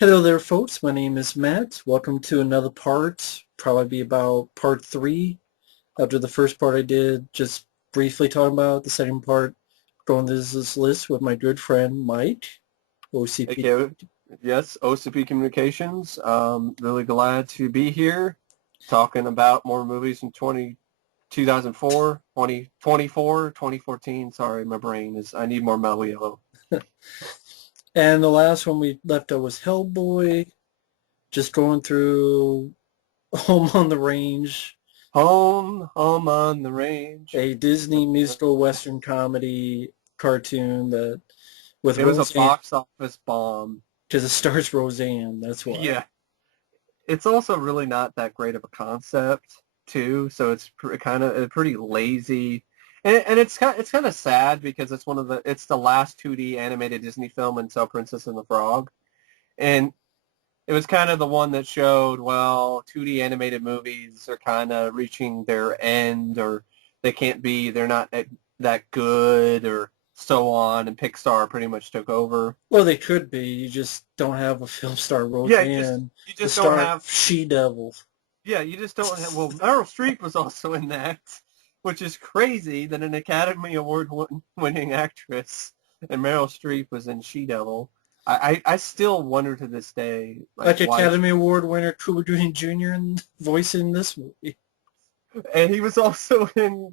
Hello there, folks. My name is Matt. Welcome to another part, probably be about part three. After the first part I did, just briefly talking about the second part, going through this list with my good friend Mike, OCP. Okay, yes, OCP Communications. Really glad to be here talking about more movies from 2004, 2024, 2014. Sorry, my brain is, I need more mellow yellow. And the last one we left out was Hellboy, just going through Home on the Range, Home on the range. a Disney musical Western comedy cartoon that with It was a Roseanne, box office bomb. because it stars Roseanne, that's why. Yeah. It's also really not that great of a concept too, so it's kind of pretty lazy, and it's kind of sad because it's the last 2D animated Disney film until Princess and the Frog, and it was kind of the one that showed, well, 2D animated movies are kind of reaching their end, or they're not that good, or so on, and Pixar pretty much took over. Well, they could be. You just don't have a film star Yeah, Roseanne you to just don't star have She-Devil. Yeah, you just don't have. Well, Meryl Streep was also in that, which is crazy that an Academy Award winning actress and Meryl Streep was in She-Devil. I still wonder to this day, like, Like why Academy Award winner Cuba Gooding Jr. in voicing this movie. and he was also in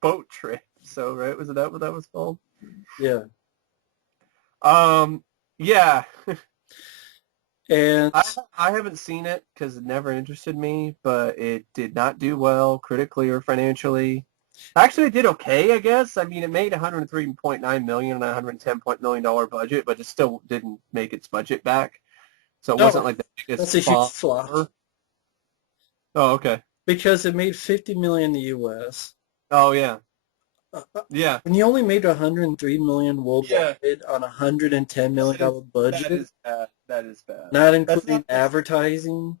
Boat Trip. So, right, was it that what that was called? Yeah. Um, yeah, And I haven't seen it because it never interested me, but it did not do well critically or financially. Actually, it did okay, I guess. I mean, it made 103.9 million on a 110 million dollar budget, but it still didn't make its budget back. So it wasn't no, like the that's biggest a huge bomb flop ever. Oh, okay. because it made 50 million in the U.S. Oh, yeah. Uh, Yeah. When you only made 103 million Yeah. worldwide on a $110 million That is dollar that budget, is bad. That is bad. not That's including not that's advertising,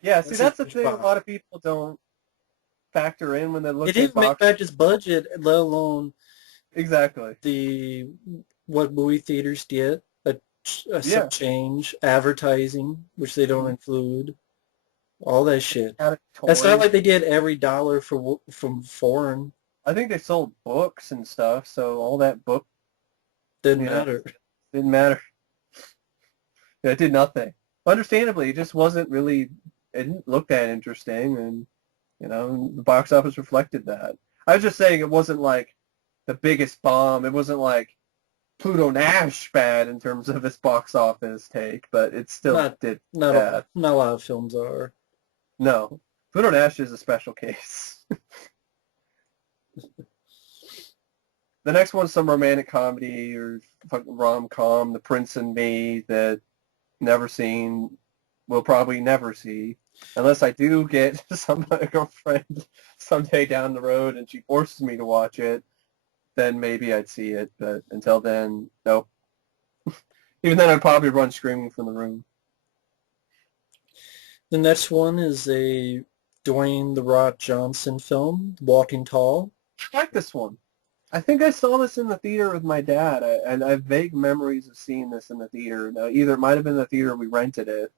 Yeah, see, that's a that's the huge thing a flop. lot of people don't factor in when they It look at didn't make box. back its budget, let alone Exactly. the what movie theaters get, some Yeah. change, advertising, which they don't include, all that shit. Out of That's not toys. like they get every dollar from foreign. I think they sold books and stuff, so all that book, Didn't you know, matter. didn't matter. Yeah, it did nothing. Understandably, it just wasn't really, it didn't look that interesting, and, the box office reflected that. I was just saying it wasn't like the biggest bomb. It wasn't like Pluto Nash bad in terms of its box office take, but it still Not did not a bad. not a lot of films are. No, Pluto Nash is a special case. The next one's some romantic comedy or fucking rom-com, The Prince and Me, that never seen, will probably never see, unless I do get a girlfriend someday down the road and she forces me to watch it, then maybe I'd see it. But until then, nope. Even then, I'd probably run screaming from the room. The next one is a Dwayne The Rock Johnson film, Walking Tall. I like this one. I think I saw this in the theater with my dad, and I have vague memories of seeing this in the theater. Now, either it might have been the theater or we rented it,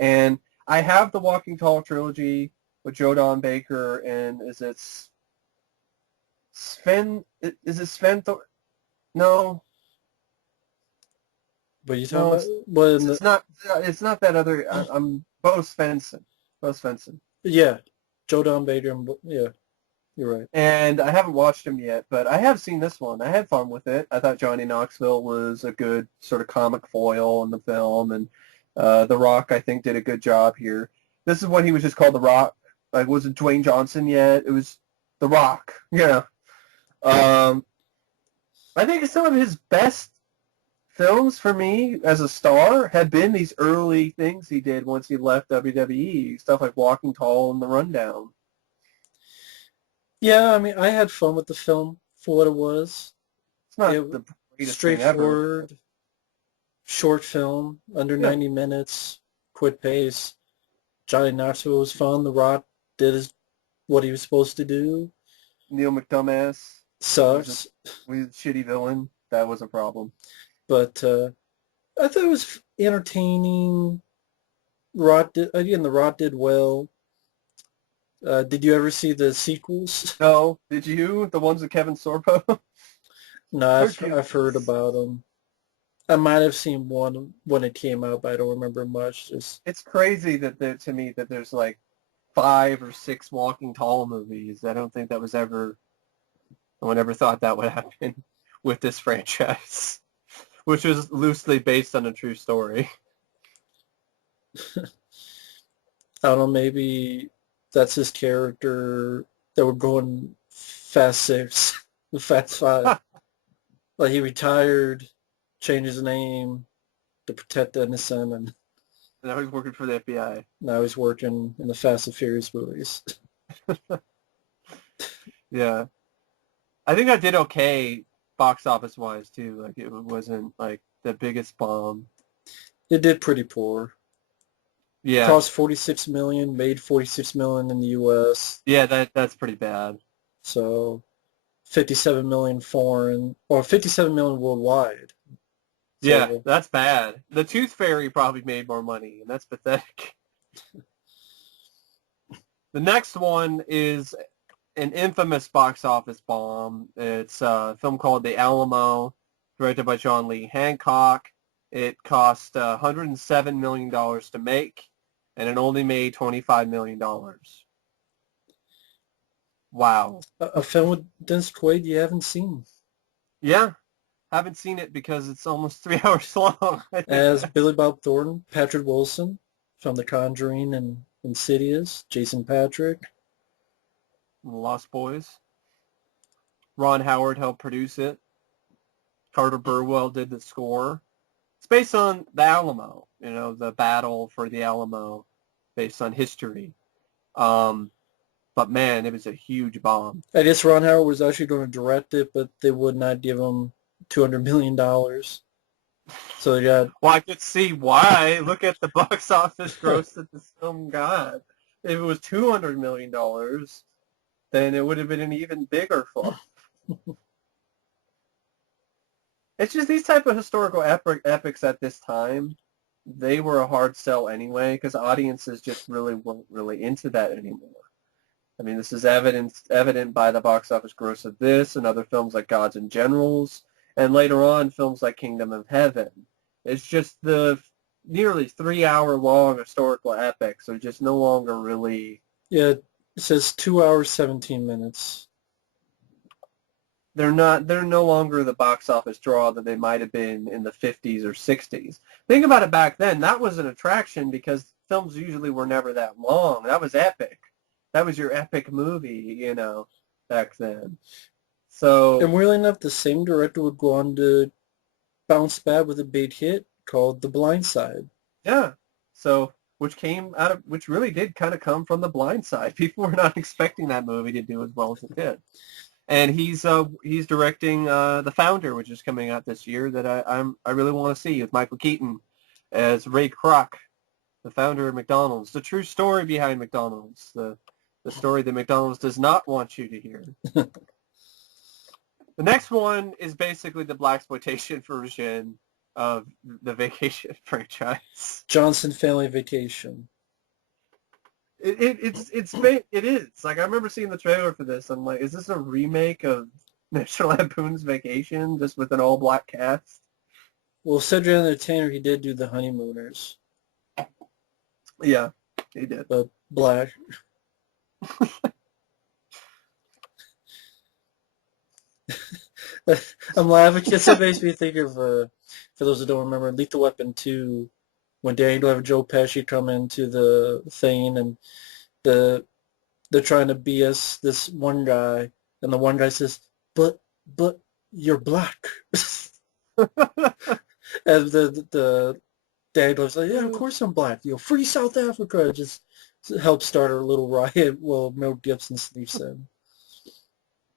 and I have the Walking Tall trilogy with Joe Don Baker, and Sven? Is it Sven? No, But you talking no, about what in the it's not. It's not that other. I'm Bo Svensson. Bo Svensson. yeah, Joe Don Baker yeah, you're right. And I haven't watched him yet, but I have seen this one. I had fun with it. I thought Johnny Knoxville was a good sort of comic foil in the film, and The Rock, I think, did a good job here. This is when he was just called The Rock. Like, wasn't Dwayne Johnson yet? It was The Rock. Yeah. Um, I think some of his best films for me as a star have been these early things he did once he left WWE, stuff like Walking Tall and The Rundown. Yeah, I mean, I had fun with the film for what it was. It's not It the greatest thing ever. straightforward, short film, under Yeah. 90 minutes, quick pace. Johnny Knoxville was fun. The Rock did what he was supposed to do. Neil McDumbass was a, Sucks, was a shitty villain. That was a problem. but I thought it was entertaining. The Rock did well. Did you ever see the sequels? No, did you? The ones with Kevin Sorbo? No, They're I've heard genius. about them. I might have seen one when it came out, but I don't remember much. Just It's crazy that to me that there's like 5 or 6 Walking Tall movies. I don't think that was ever. No one ever thought that would happen with this franchise, which was loosely based on a true story. I don't know, maybe that's his character that we're going Fast Six, Fast Five. Like he retired, changed his name to protect the innocent, and Now he's working for the FBI. now he's working in the Fast and Furious movies. Yeah, I think I did okay box office wise too. Like it wasn't like the biggest bomb. It did pretty poor. Yeah, Cost 46 million, made 46 million in the U.S. yeah, that's pretty bad. So 57 million foreign, or 57 million worldwide. Yeah, So that's bad. The Tooth Fairy probably made more money, and that's pathetic. The next one is an infamous box office bomb. It's a film called The Alamo, directed by John Lee Hancock. It cost $107 million to make, and it only made $25 million. Wow. a film with Dennis Quaid you haven't seen. Yeah, haven't seen it because it's almost 3 hours long. I think As that's Billy Bob Thornton, Patrick Wilson from The Conjuring and Insidious, Jason Patrick. Lost Boys. Ron Howard helped produce it. Carter Burwell did the score. It's based on the Alamo, the battle for the Alamo, based on history. But man, it was a huge bomb. I guess Ron Howard was actually going to direct it, but they would not give him $200 million. So they got, Well, I could see why. Look at the box office gross that this film got. If it was $200 million, then it would have been an even bigger flop. It's just these type of historical epics at this time, they were a hard sell anyway because audiences just really weren't really into that anymore. I mean, this is evident by the box office gross of this and other films like Gods and Generals, and later on films like Kingdom of Heaven. It's just the nearly 3 hour long historical epics are just no longer really. yeah, it says 2 hours, 17 minutes. They're not. They're no longer the box office draw that they might have been in the 50s or 60s. Think about it back then. That was an attraction because films usually were never that long. That was epic. That was your epic movie, back then. So And weirdly enough, the same director would go on to bounce back with a big hit called The Blind Side. yeah. So which really did kind of come from The Blind Side. People were not expecting that movie to do as well as it did. And he's directing The Founder, which is coming out this year that I really want to see with Michael Keaton as Ray Kroc, the founder of McDonald's. The true story behind McDonald's, the story that McDonald's does not want you to hear. The next one is basically the blaxploitation version of the Vacation franchise. Johnson Family Vacation. It is. Like, I remember seeing the trailer for this. I'm like, is this a remake of National Lampoon's Vacation, just with an all-black cast? Well, Cedric Entertainer, he did do The Honeymooners, Yeah, he did. but black. I'm laughing because it makes me think of, for those who don't remember, Lethal Weapon 2, when Danny Glover and Joe Pesci come into the thing and the they're trying to BS this one guy, and the one guy says, but you're black. And the Danny Glover's like, yeah, of course I'm black. Free South Africa. Just help start a little riot while Mel Gibson sneaks in.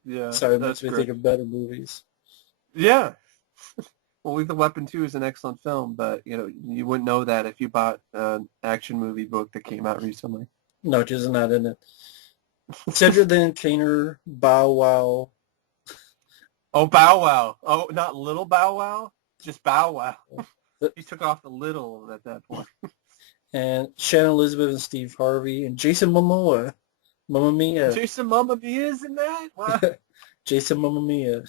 Yeah, Sorry, it makes that's me great. think of better movies. Yeah. Well, Lethal Weapon 2 is an excellent film, but, you wouldn't know that if you bought an action movie book that came out recently. No, just not in it. Cedric the Entertainer, Bow Wow. Oh, Bow Wow. Oh, not Little Bow Wow? Just Bow Wow. He took off the little at that point. And Shannon Elizabeth and Steve Harvey and Jason Momoa. Mamma Mia. Jason Mamma Mia's in that? Wow. Jason Mamma Mia.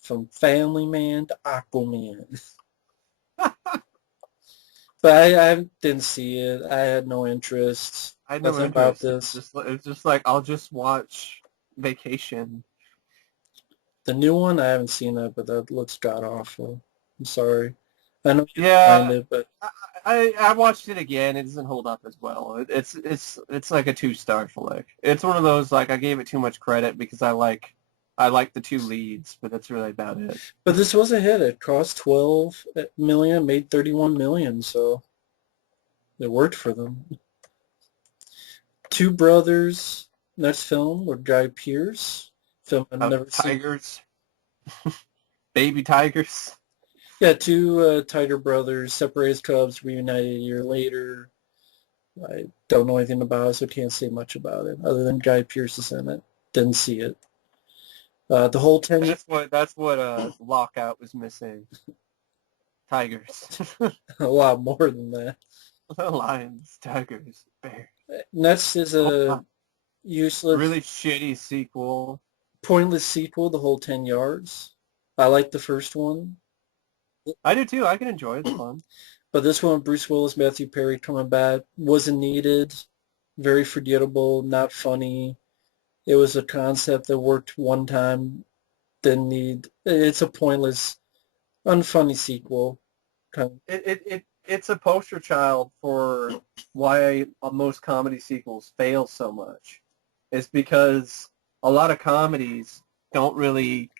From Family Man to Aquaman. But I didn't see it. I had no interest. I had no Nothing about interest. this. It's just like, I'll just watch Vacation. The new one, I haven't seen that, but that looks god-awful. I'm sorry. I know you Yeah, find it, but I watched it again. It doesn't hold up as well. It's like a 2-star flick. It's one of those, like, I gave it too much credit because I like the two leads, but that's really about it. but this was a hit. It cost 12 million, made 31 million, so it worked for them. Two Brothers, next film, with Guy Pearce. Film I've never seen. Tigers. Baby tigers. Yeah, two tiger brothers, separated cubs, reunited a year later. I don't know anything about it, so can't say much about it, other than Guy Pearce is in it. Didn't see it. The whole 10 years... That's what Lockout was missing. Tigers. A lot more than that. Lions, tigers, bears. Next is a useless, really shitty sequel. pointless sequel, The Whole 10 Yards. I like the first one. I do too. I can enjoy it. It's fun. But this one, Bruce Willis, Matthew Perry coming back, wasn't needed. Very forgettable, not funny. It was a concept that worked one time, didn't need... It's a pointless, unfunny sequel. It's a poster child for why most comedy sequels fail so much. It's because a lot of comedies don't really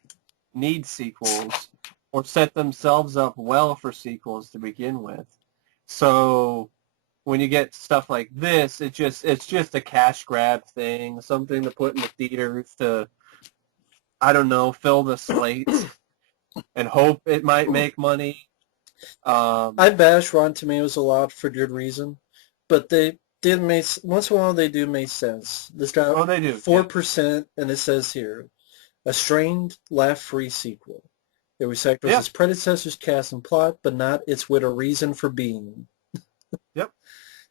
need sequels or set themselves up well for sequels to begin with. So when you get stuff like this, it's just a cash grab thing, something to put in the theaters to, I don't know, fill the slate and hope it might make money. I bash Rotten Tomatoes a lot for good reason, but they did make... Once in a while they do make sense. This got they do. 4%, and it says here, a strained, laugh-free sequel. It recycles its predecessor's cast and plot, but not its with a reason for being. Yep.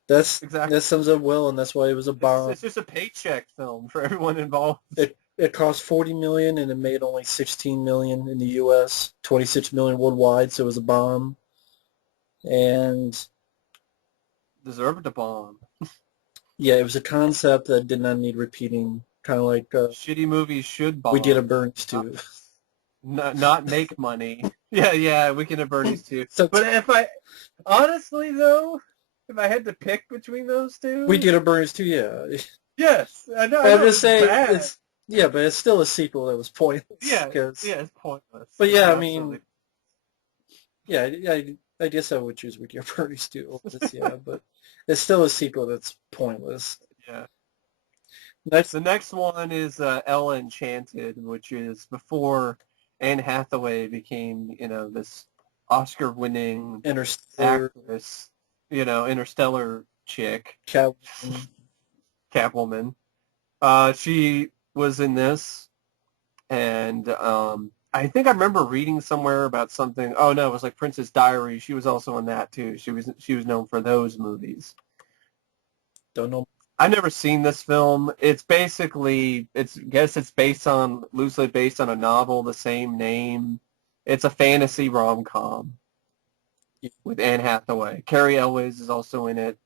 That's exactly. That sums up well, and that's why it was a bomb. It's just a paycheck film for everyone involved. It cost $40 million, and it made only $16 million in the U.S., $26 million worldwide, so it was a bomb. And deserved a bomb. Yeah, it was a concept that did not need repeating, kind of like... shitty movies should bomb. We did a Burns too. Not make money. Yeah, we can have Bernie's too. But honestly though, if I had to pick between those two, we did a Burns too. Yeah. Yes, I know. I'm just saying, but it's still a sequel that was pointless. Yeah, it's pointless. But yeah, I mean, I guess I would choose We Did a Burns too. Yeah, but it's still a sequel that's pointless. Yeah. The next one is Ella Enchanted, which is before Anne Hathaway became, this Oscar-winning actress, interstellar chick. Catwoman. She was in this, and I think I remember reading somewhere about something. Oh no, it was like Princess Diaries. She was also in that too. She was known for those movies. Don't know. I've never seen this film. It's basically, it's loosely based on a novel, the same name. It's a fantasy rom-com with Anne Hathaway. Carrie Elwes is also in it.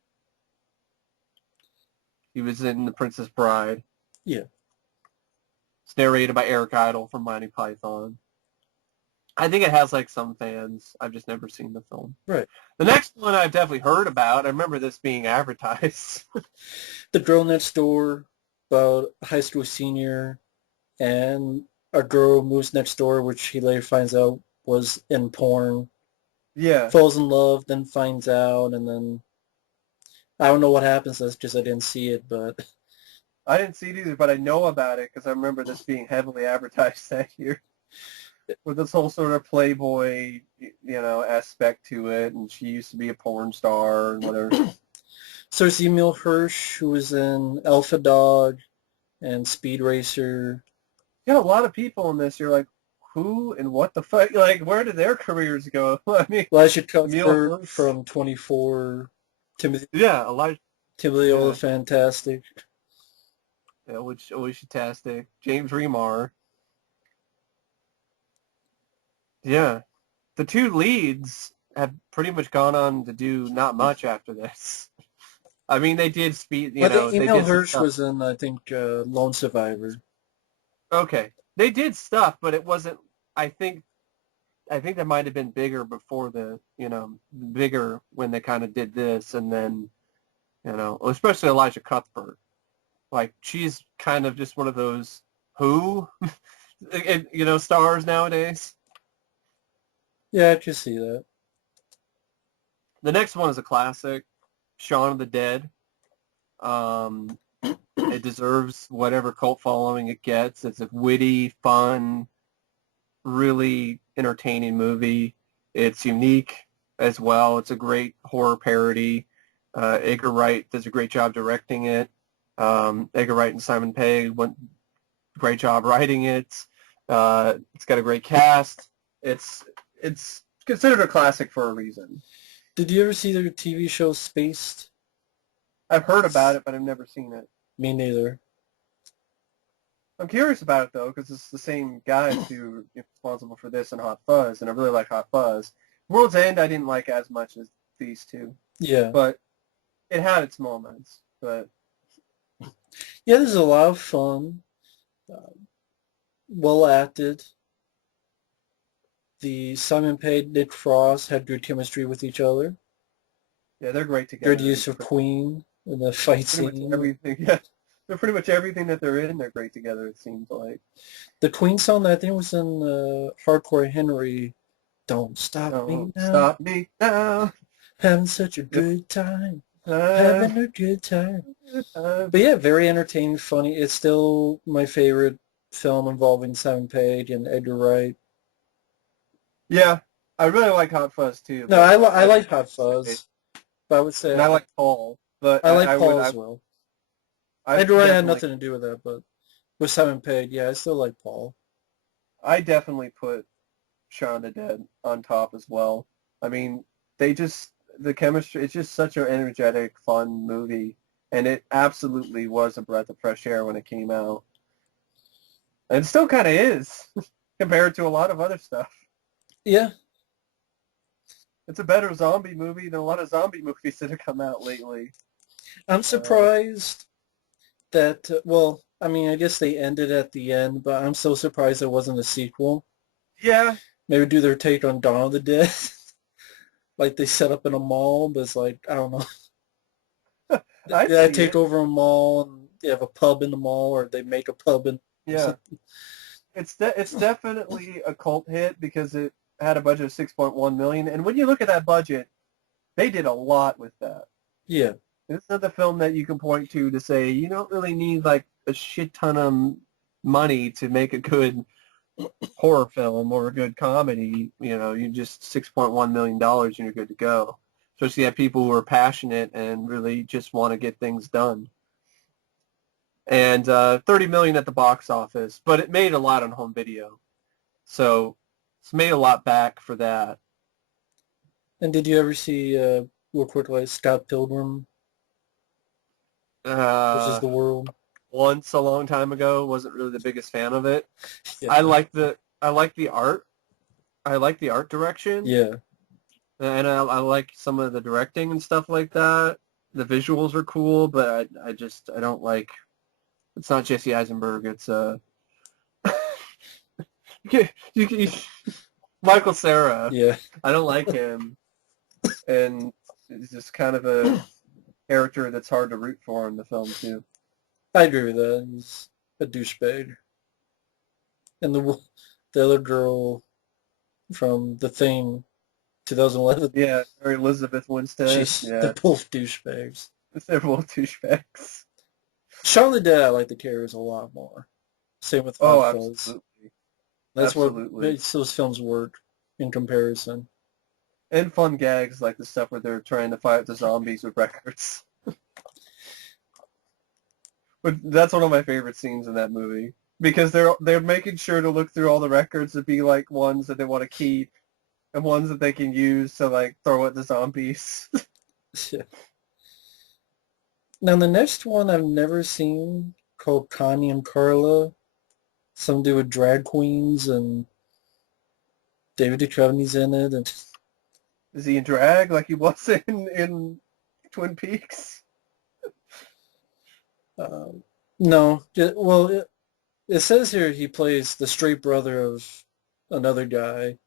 He was in The Princess Bride. Yeah. It's narrated by Eric Idle from Monty Python. I think it has some fans. I've just never seen the film. Right. The next one I've definitely heard about. I remember this being advertised. The Girl Next Door, about a high school senior, and a girl moves next door, which he later finds out was in porn. Yeah. Falls in love, then finds out, and then I don't know what happens. That's just I didn't see it, but... I didn't see it either, but I know about it because I remember this being heavily advertised that year. With this whole sort of Playboy, aspect to it, and she used to be a porn star and whatever. So there's Emil Hirsch, who was in Alpha Dog and Speed Racer. You got a lot of people in this. You're like, who and what the fuck? Like, where did their careers go? I mean, Elijah Emil Cuthbert Brooks. from 24, Yeah, Elijah. Timothy Yeah, Fantastic. yeah, which always fantastic. James Remar. Yeah, the two leads have pretty much gone on to do not much after this. I mean, they did speed. I think They Emil did some Hirsch stuff. was in, I think, Lone Survivor. Okay, they did stuff, but it wasn't. I think. I think that might have been bigger before bigger when they kind of did this, and then, especially Elijah Cuthbert. Like, she's kind of just one of those who, stars nowadays. Yeah, I can see that. The next one is a classic, Shaun of the Dead. It deserves whatever cult following it gets. It's a witty, fun, really entertaining movie. It's unique as well. It's a great horror parody. Edgar Wright does a great job directing it. Edgar Wright and Simon Pegg went great job writing it. It's got a great cast. It's considered a classic for a reason. Did you ever see their TV show Spaced? I've heard about it, but I've never seen it. Me neither. I'm curious about it, though, because it's the same guys who are responsible for this and Hot Fuzz, and I really like Hot Fuzz. World's End I didn't like as much as these two, Yeah. but it had its moments. But Yeah, there's a lot of fun. Well acted. The Simon Pegg, Nick Frost had good chemistry with each other. yeah, they're great together. Good use of Queen in the fight scene. Everything, yeah. They're pretty much everything that they're in, they're great together, it seems like. The Queen song that I think was in Hardcore Henry, Don't Stop Me Now. Stop me now. Having such a good time. Having a good time. But yeah, very entertaining, funny. It's still my favorite film involving Simon Pegg and Edgar Wright. Yeah, I really like Hot Fuzz, too. No, I like Hot Fuzz. But I would say... And I like Paul. But I like Paul as well. Edgar Wright had nothing to do with that, but with Simon Pegg, yeah, I still like Paul. I definitely put Shaun of the Dead on top as well. I mean, the chemistry, it's just such an energetic, fun movie. And it absolutely was a breath of fresh air when it came out. And it still kind of is, compared to a lot of other stuff. Yeah. It's a better zombie movie than a lot of zombie movies that have come out lately. I'm surprised that, well, I mean, I guess they ended at the end, but I'm so surprised there wasn't a sequel. Yeah. Maybe do their take on Dawn of the Dead. Like they set up in a mall, but it's like, I don't know. They take over a mall and they have a pub in the mall, or they make a pub in... Yeah. It's definitely a cult hit because it had a budget of $6.1 million. And when you look at that budget, they did a lot with that. Yeah. It's not the film that you can point to say, you don't really need like a shit ton of money to make a good horror film or a good comedy. You just $6.1 million and you're good to go. Especially have people who are passionate and really just want to get things done. And $30 million at the box office, but it made a lot on home video. So it's made a lot back for that. And did you ever see, real quick, like Scott Pilgrim versus the World? Once a long time ago, wasn't really the biggest fan of it. Yeah. I like the art. I like the art direction. Yeah. And I like some of the directing and stuff like that. The visuals are cool, but I don't like. It's not Jesse Eisenberg. It's Michael Cera. Yeah. I don't like him, and he's just kind of a character that's hard to root for in the film too. I agree with that. He's a douchebag. And the other girl from The Thing, 2011. Yeah, or Elizabeth Winstead. They're both douchebags. They're both douchebags. Shaun of the Dead, I like the characters a lot more. Same with Hot Fuzz. Absolutely. That's what makes those films work in comparison. And fun gags like the stuff where they're trying to fight the zombies with records. But that's one of my favorite scenes in that movie. because they're making sure to look through all the records to be like ones that they want to keep and ones that they can use to like throw at the zombies. Now the next one I've never seen called Connie and Carla. Some do with drag queens and David Duchovny's in it, and Is he in drag like he was in Twin Peaks? um, no, well, it says here he plays the straight brother of another guy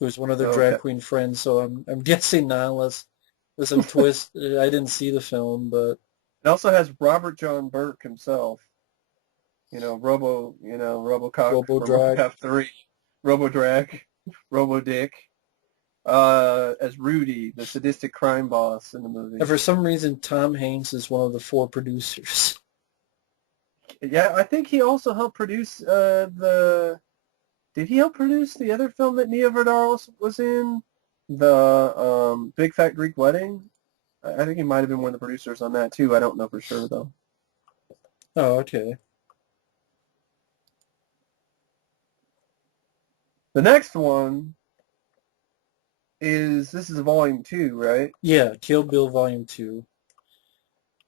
who's one of their Oh, drag okay. queen friends. So I'm guessing not unless there's some twist. I didn't see the film, but It also has Robert John Burke himself. RoboCop Robo from Drag. RoboCop 3, RoboDrag, RoboDick, as Rudy, the sadistic crime boss in the And movie. for some reason, Tom Hanks is one of the four producers. Yeah, I think he also helped produce did he help produce the other film that Nia Vardalos was in? The Big Fat Greek Wedding? I think he might have been one of the producers on that too. I don't know for sure though. Oh, okay. The next one this is volume 2, right? Yeah, Kill Bill Volume 2.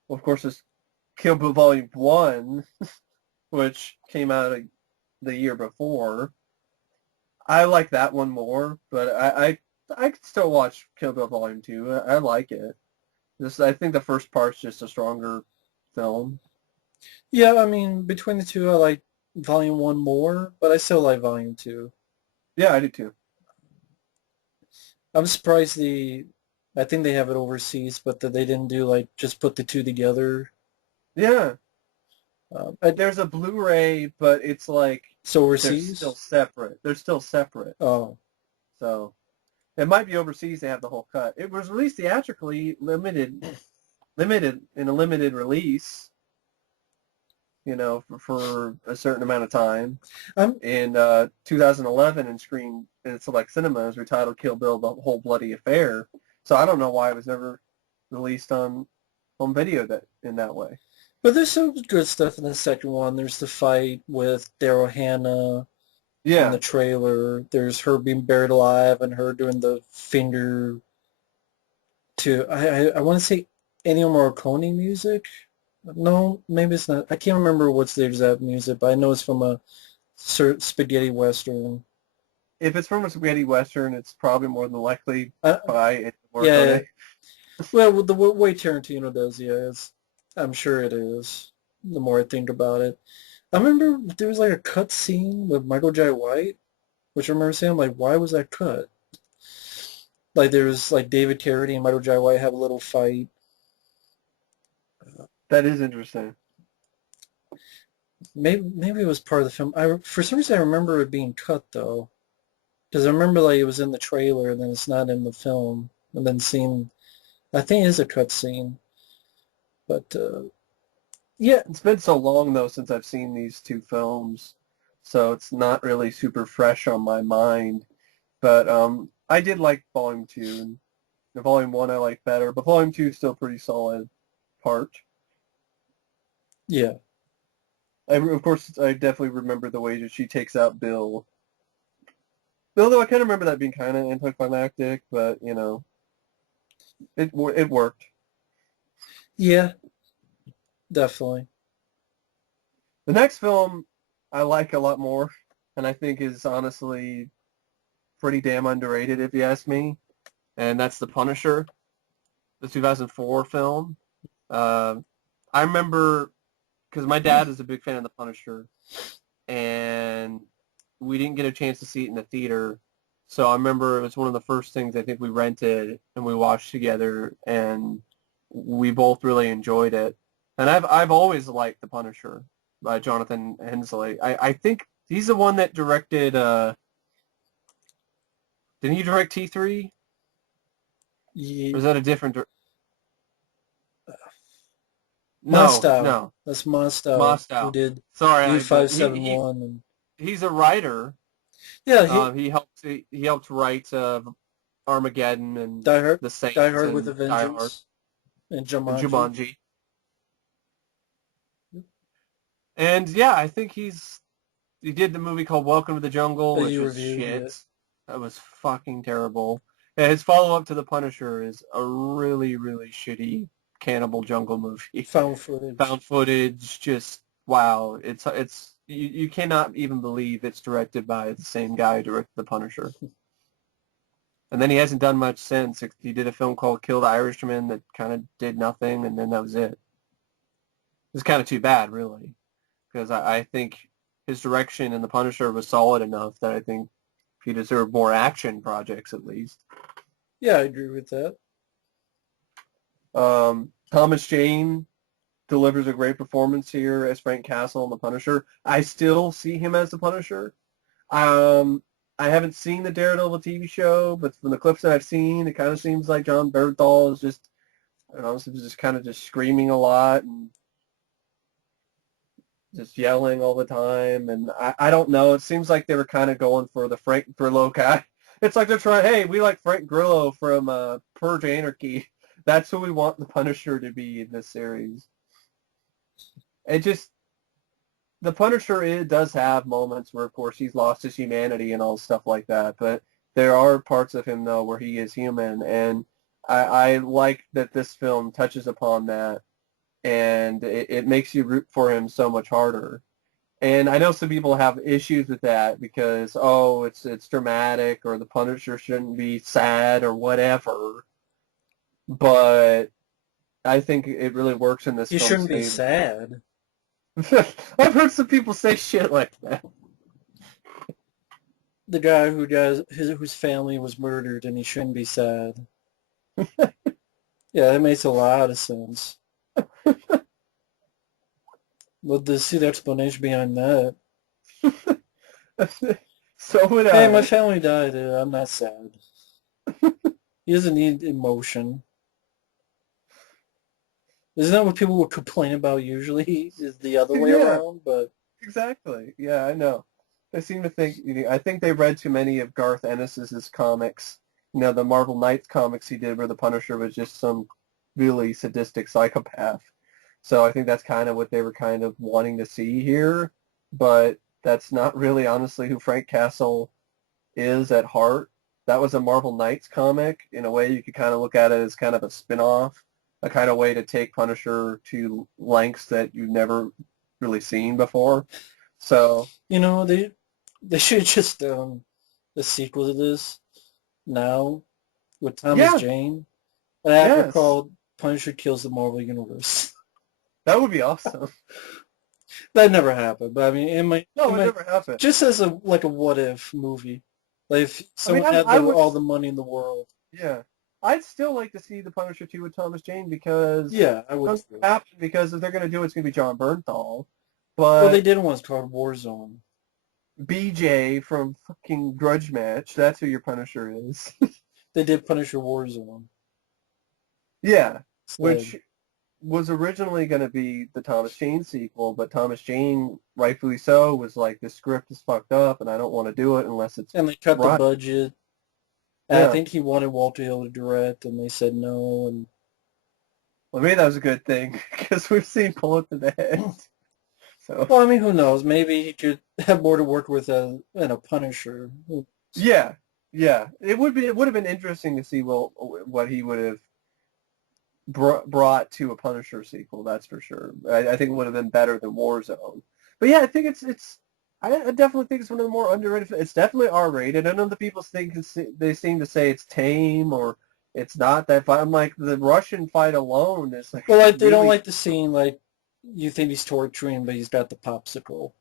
Well, of course, it's Kill Bill Volume 1, which came out the year before. I like that one more, but I could still watch Kill Bill Volume 2. I like it. I think the first part's just a stronger film. Yeah, I mean, between the two, I like Volume 1 more, but I still like Volume 2. Yeah, I do too. I'm surprised I think they have it overseas, but that they didn't do like just put the two together. Yeah, I, there's a Blu-ray, but it's like so they're still overseas? separate. They're still separate. Oh, So it might be overseas. They have the whole cut. It was released theatrically, limited in a limited release. For a certain amount of time. I'm In 2011, and screened in select cinemas, retitled "Kill Bill: The Whole Bloody Affair." So I don't know why it was never released on home video in that way. But there's some good stuff in the second one. There's the fight with Daryl Hannah in Yeah, the trailer. There's her being buried alive and her doing the finger to I want to say Ennio Morricone music. No, maybe it's not. I can't remember what's the exact music, but I know it's from a spaghetti western. if it's from a spaghetti western, it's probably more than likely Uh, by Ennio yeah, Morricone. well, with the way Tarantino does, yeah, I'm sure it is. The more I think about it, I remember there was like a cut scene with Michael Jai White, which I remember saying, like, why was that cut? Like there was like David Carradine and Michael Jai White have a little fight. That is interesting. Maybe it was part of the film. For some reason I remember it being cut though, because I remember like it was in the trailer and then it's not in the film, and then seeing I think it is a cut scene, but yeah, It's been so long though since I've seen these two films, so it's not really super fresh on my mind. But I did like Volume 2, and the Volume 1 I like better, but Volume 2 is still pretty solid part. yeah, Of course, I definitely remember the way that she takes out Bill. Bill, though, I kind of remember that being kind of anticlimactic, but, it worked. yeah, definitely. The next film I like a lot more, and I think is honestly pretty damn underrated, if you ask me, and that's The Punisher, the 2004 film. Uh, I remember, because my dad is a big fan of The Punisher, and we didn't get a chance to see it in the theater. So I remember it was one of the first things I think we rented and we watched together, and we both really enjoyed it. And I've always liked The Punisher by Jonathan Hensley. I think he's the one that directed. Didn't he direct T3? Or Yeah, is that a different? No, Mostow. no, That's Mostow who Mostow. did Sorry, but U571 and he's a writer. yeah, he He helped write Armageddon and Die Hard, The Die Saints Hard with a and Die Hard Vengeance and and Jumanji. Jumanji. And yeah, I think he's he did the movie called Welcome to the Jungle, That which you was reviewed, shit. yeah. That was fucking terrible. And his follow-up to The Punisher is a really, really shitty cannibal jungle movie. Found footage. Found footage, just wow. It's you cannot even believe it's directed by the same guy who directed The Punisher. And then he hasn't done much since. He did a film called Kill the Irishman that kind of did nothing, and then that was it. It's kind of too bad, really, because I think his direction in The Punisher was solid enough that I think he deserved more action projects at least. Yeah, I agree with that. Thomas Jane delivers a great performance here as Frank Castle in The Punisher. I still see him as The Punisher. I haven't seen the Daredevil TV show, but from the clips that I've seen, it kind of seems like John Bernthal is just, I don't know, just kind of just screaming a lot and just yelling all the time. And I don't know. It seems like they were kind of going for the Frank Grillo guy. It's like they're trying, hey, we like Frank Grillo from Purge Anarchy. That's who we want the Punisher to be in this series. It just, the Punisher does have moments where, of course, he's lost his humanity and all stuff like that. But there are parts of him, though, where he is human. And I like that this film touches upon that. And it makes you root for him so much harder. And I know some people have issues with that because, oh, it's dramatic or the Punisher shouldn't be sad or whatever. But I think it really works in this You film's shouldn't be favor. sad. I've heard some people say shit like that. The guy whose family was murdered and he shouldn't be sad. Yeah, that makes a lot of sense. But to see the explanation behind that. So would Hey, I. my family died. I'm not sad. He doesn't need emotion. Isn't that what people would complain about usually? Is the other way Yeah, around? But exactly. Yeah, I know. They seem to think, I think they read too many of Garth Ennis's comics. You know, the Marvel Knights comics he did where the Punisher was just some really sadistic psychopath. So I think that's kind of what they were kind of wanting to see here. But that's not really honestly who Frank Castle is at heart. That was a Marvel Knights comic. In a way, you could kind of look at it as kind of a spin-off, a kind of way to take Punisher to lengths that you've never really seen before. So, you know, they should just the sequel to this now with Thomas yeah, Jane, an actor yes, called Punisher Kills the Marvel Universe. that would be awesome. That never happened, but I mean, No, it never happened. just as a what if movie. Like if I mean, someone had I would, all the money in the world. yeah, I'd still like to see the Punisher 2 with Thomas Jane because Yeah, I would. it's going to happen because if they're going to do it, it's going to be John Bernthal. Well, they But did one called Warzone. BJ from fucking Grudge Match, that's who your Punisher is. They did Punisher Warzone. Yeah, So, which was originally going to be the Thomas Jane sequel, but Thomas Jane, rightfully so, was like, this script is fucked up and I don't want to do it unless it's and they cut the right. budget. And I Yeah. think he wanted Walter Hill to direct, and they said no. And Well, maybe that was a good thing because we've seen Bullet to the Head. So well, I mean, who knows? Maybe he could have more to work with than a Punisher. yeah, yeah, it would have been interesting to see what he would have brought to a Punisher sequel. That's for sure. I think it would have been better than Warzone. But yeah, I think it's I definitely think it's one of the more underrated. It's definitely R-rated. I know the people think they seem to say it's tame or it's not that fight. I'm like the Russian fight alone is like Well, like they don't really like the scene like you think he's torturing, but he's got the popsicle.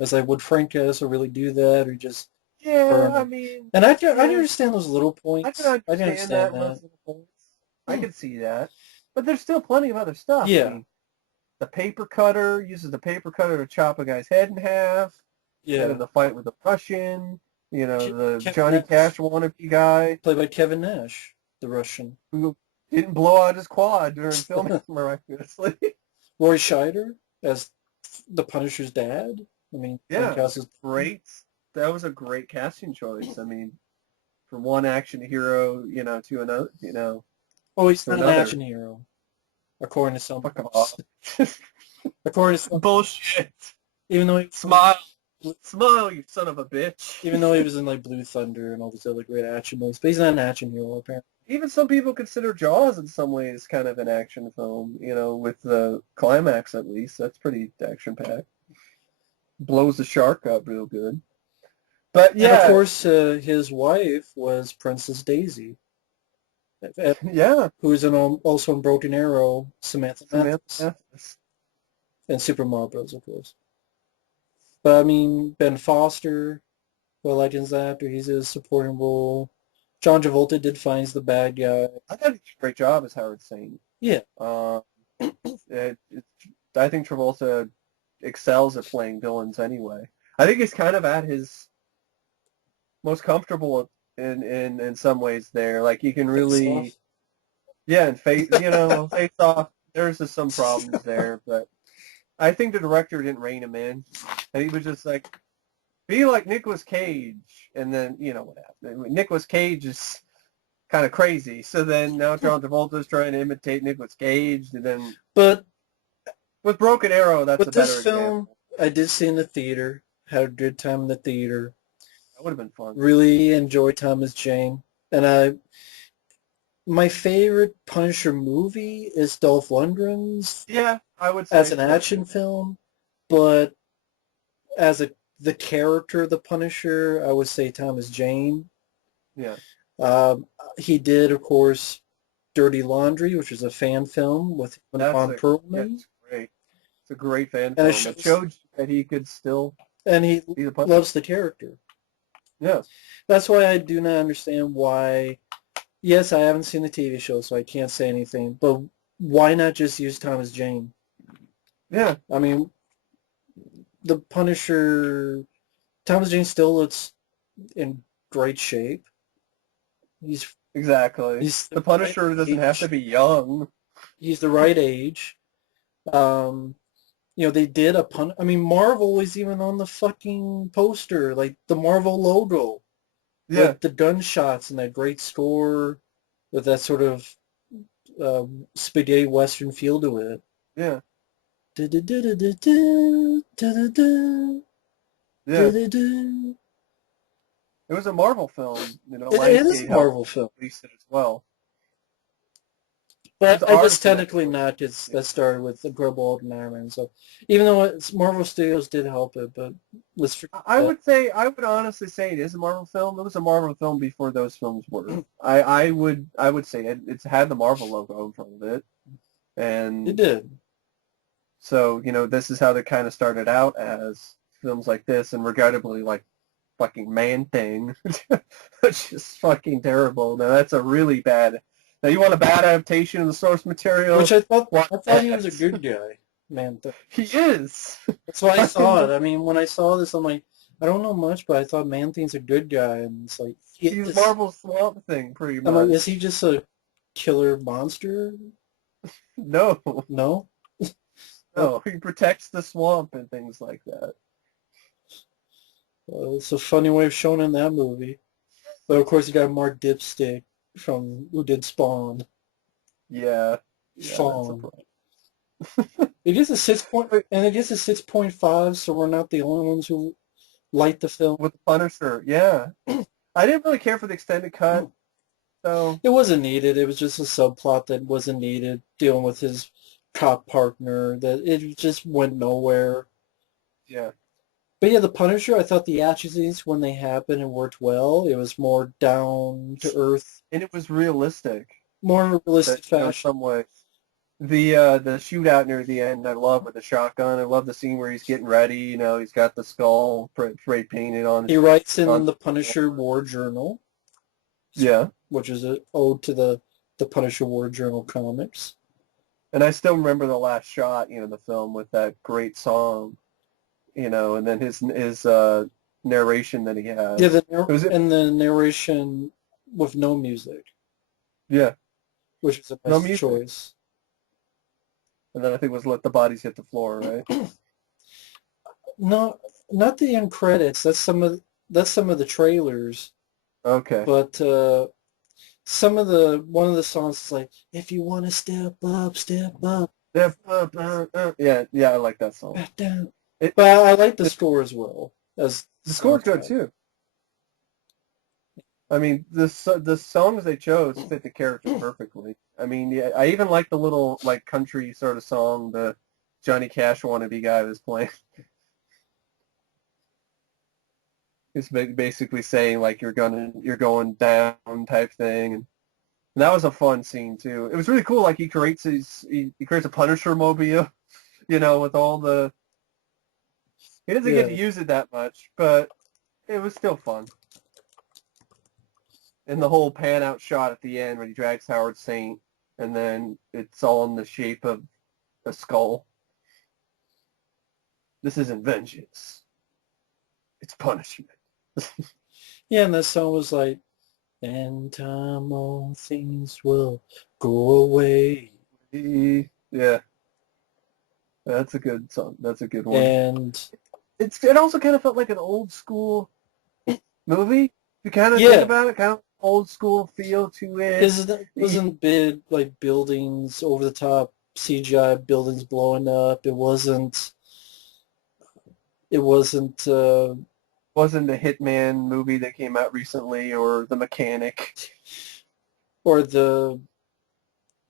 It's like, would Frank Castle really do that, or just yeah. burn I it? mean, And I yeah, understand those little I can points. I can understand understand that that. those little points. I can see that, but there's still plenty of other stuff. I Yeah, mean, the paper cutter uses the paper cutter to chop a guy's head in half. And yeah. in the fight with the Russian, the Kevin Johnny Nash, Cash wannabe guy played by Kevin Nash, the Russian. who didn't blow out his quad during filming miraculously. Roy Scheider as the Punisher's dad. I mean, Frank Yeah, Castle's great. That was a great casting choice. I mean, from one action hero, to another, oh, he's to not an another. action hero, according to some Fuck folks. off. According to some folks. Bullshit. Even though he Smile. Smile, you son of a bitch. Even though he was in like Blue Thunder and all these other great action movies, but he's not an action hero apparently. Even some people consider Jaws in some ways kind of an action film, with the climax at least. That's pretty action-packed. Blows the shark up real good. But And of yeah, course, his wife was Princess Daisy, yeah, who's also in Broken Arrow, Samantha Samantha Mathis, Mathis. and Super Mario Bros. Of course. But I mean, Ben Foster, well, Legends after he's a supporting role. John Travolta did finds the bad guy. I thought he did a great job as Howard Saint. Yeah, Uh, I think Travolta excels at playing villains anyway. I think he's kind of at his most comfortable in some ways there. Like you can really, yeah, and face off. There's just some problems there, but I think the director didn't rein him in, and he was just like, be like Nicolas Cage, and then what happened. Nicolas Cage is kind of crazy, so then now John Travolta's trying to imitate Nicolas Cage, and then but with Broken Arrow, that's a with better this film, example. I did see in the theater. Had a good time in the theater. That would have been fun. Really enjoyed Thomas Jane, and my favorite Punisher movie is Dolph Lundgren's Yeah, I would say as an so. action film, but as the character of the Punisher, I would say Thomas Jane. Yeah, Um, he did, of course, Dirty Laundry, which was a fan film with him and Ron Perlman, it's great. It's a great fan and film. It showed that he could still and he be the Punisher. loves the character. Yeah, That's why I do not understand why. Yes, I haven't seen the TV show, so I can't say anything. But why not just use Thomas Jane? yeah. I mean, the Punisher, Thomas Jane still looks in great shape. Exactly. He's The Punisher doesn't have to be young. He's the right age. Um, they did I mean, Marvel is even on the fucking poster, like the Marvel logo. Yeah. With the gunshots and that great score with that sort of spaghetti western feel to it. Yeah. Yeah. It was a Marvel film, It is a Marvel film. Released it as well. But I guess technically not, because that started with Incredible Hulk and Iron Man. So even though Marvel Studios did help it, but let's forget I would honestly say it is a Marvel film. It was a Marvel film before those films were. I would say it's had the Marvel logo in front of it. And it did. So, this is how they kind of started out as films like this, and regrettably like fucking Man-Thing, which is fucking terrible. Now that's a really bad. Now you want a bad adaptation of the source material? Which I thought he was a good guy, Man-Thing. He is. That's why I thought. I mean, when I saw this, I'm like, I don't know much, but I thought Man-Thing's a good guy, and it's like he's Marvel's Swamp Thing, pretty much. I'm like, is he just a killer monster? No. No. No, he protects the swamp and things like that. It's a funny way of showing in that movie. But of course, you got Mark Dipstick who did Spawn. Yeah. Shaun. It gets a 6.5, so we're not the only ones who like the film. With the Punisher, yeah. I didn't really care for the extended cut, so it wasn't needed. It was just a subplot that wasn't needed, dealing with his cop partner. That it just went nowhere. Yeah. But yeah, the Punisher, I thought the action scenes, when they happened, it worked well. It was more down to earth. And it was realistic. More realistic fashion. In some ways. The shootout near the end, I love with the shotgun. I love the scene where he's getting ready. He's got the skull spray painted on. He writes in the Punisher War Journal. Yeah. Which is an ode to the Punisher War Journal comics. And I still remember the last shot, the film with that great song. And then his narration that he has. Yeah, the narration with no music. Yeah. Which is a nice choice. And then I think it was Let the Bodies Hit the Floor, right? No, not the end credits. That's some of the trailers. Okay. But one of the songs is like, if you want to step up, step up. Step up, yeah, I like that song. But I like the score as well. as The score's good soundtrack. too. I mean, the songs they chose fit the character perfectly. I mean, yeah, I even like the little like country sort of song the Johnny Cash wannabe guy was playing. It's basically saying like you're going down type thing, and that was a fun scene too. It was really cool. Like he creates a Punisher mobile, with all the he doesn't get to Yeah, use it that much, but it was still fun. And the whole pan out shot at the end when he drags Howard Saint, and then it's all in the shape of a skull. This isn't vengeance; it's punishment. yeah, and that song was like, "In time all things will go away," Yeah, that's a good song. That's a good one. and It also kind of felt like an old school movie. If you kind of think yeah, about it, kind of old school feel to it. because it wasn't big like buildings over the top CGI buildings blowing up. It wasn't Wasn't the Hitman movie that came out recently, or The Mechanic, or the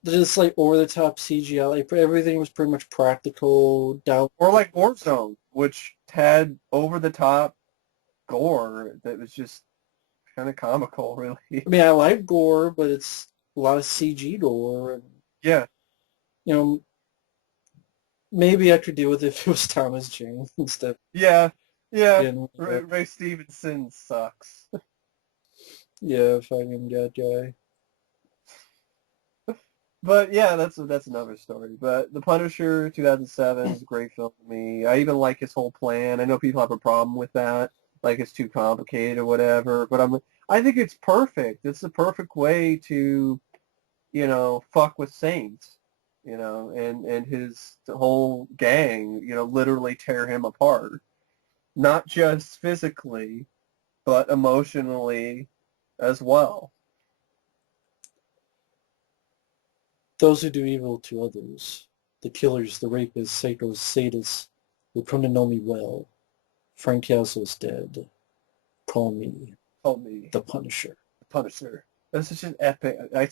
just like over the top CGI. Like everything was pretty much practical. Down. or like Warzone, which had over the top gore that was just kind of comical, really. I mean, I like gore, but it's a lot of CG gore, and Yeah, you know, maybe I could deal with it if it was Thomas Jane instead. yeah, yeah. Again, Ray Stevenson sucks. yeah, fucking that guy. But yeah, that's another story. But The Punisher 2007 is a great film to me. I even like his whole plan. I know people have a problem with that, like it's too complicated or whatever. But I think it's perfect. It's the perfect way to, fuck with Saint, and his whole gang, literally tear him apart, not just physically, but emotionally as well. Those who do evil to others, the killers, the rapists, psychos, sadists, will come to know me well. Frank Castle's dead. Call me Told me the Punisher. Punisher. That's such an epic. I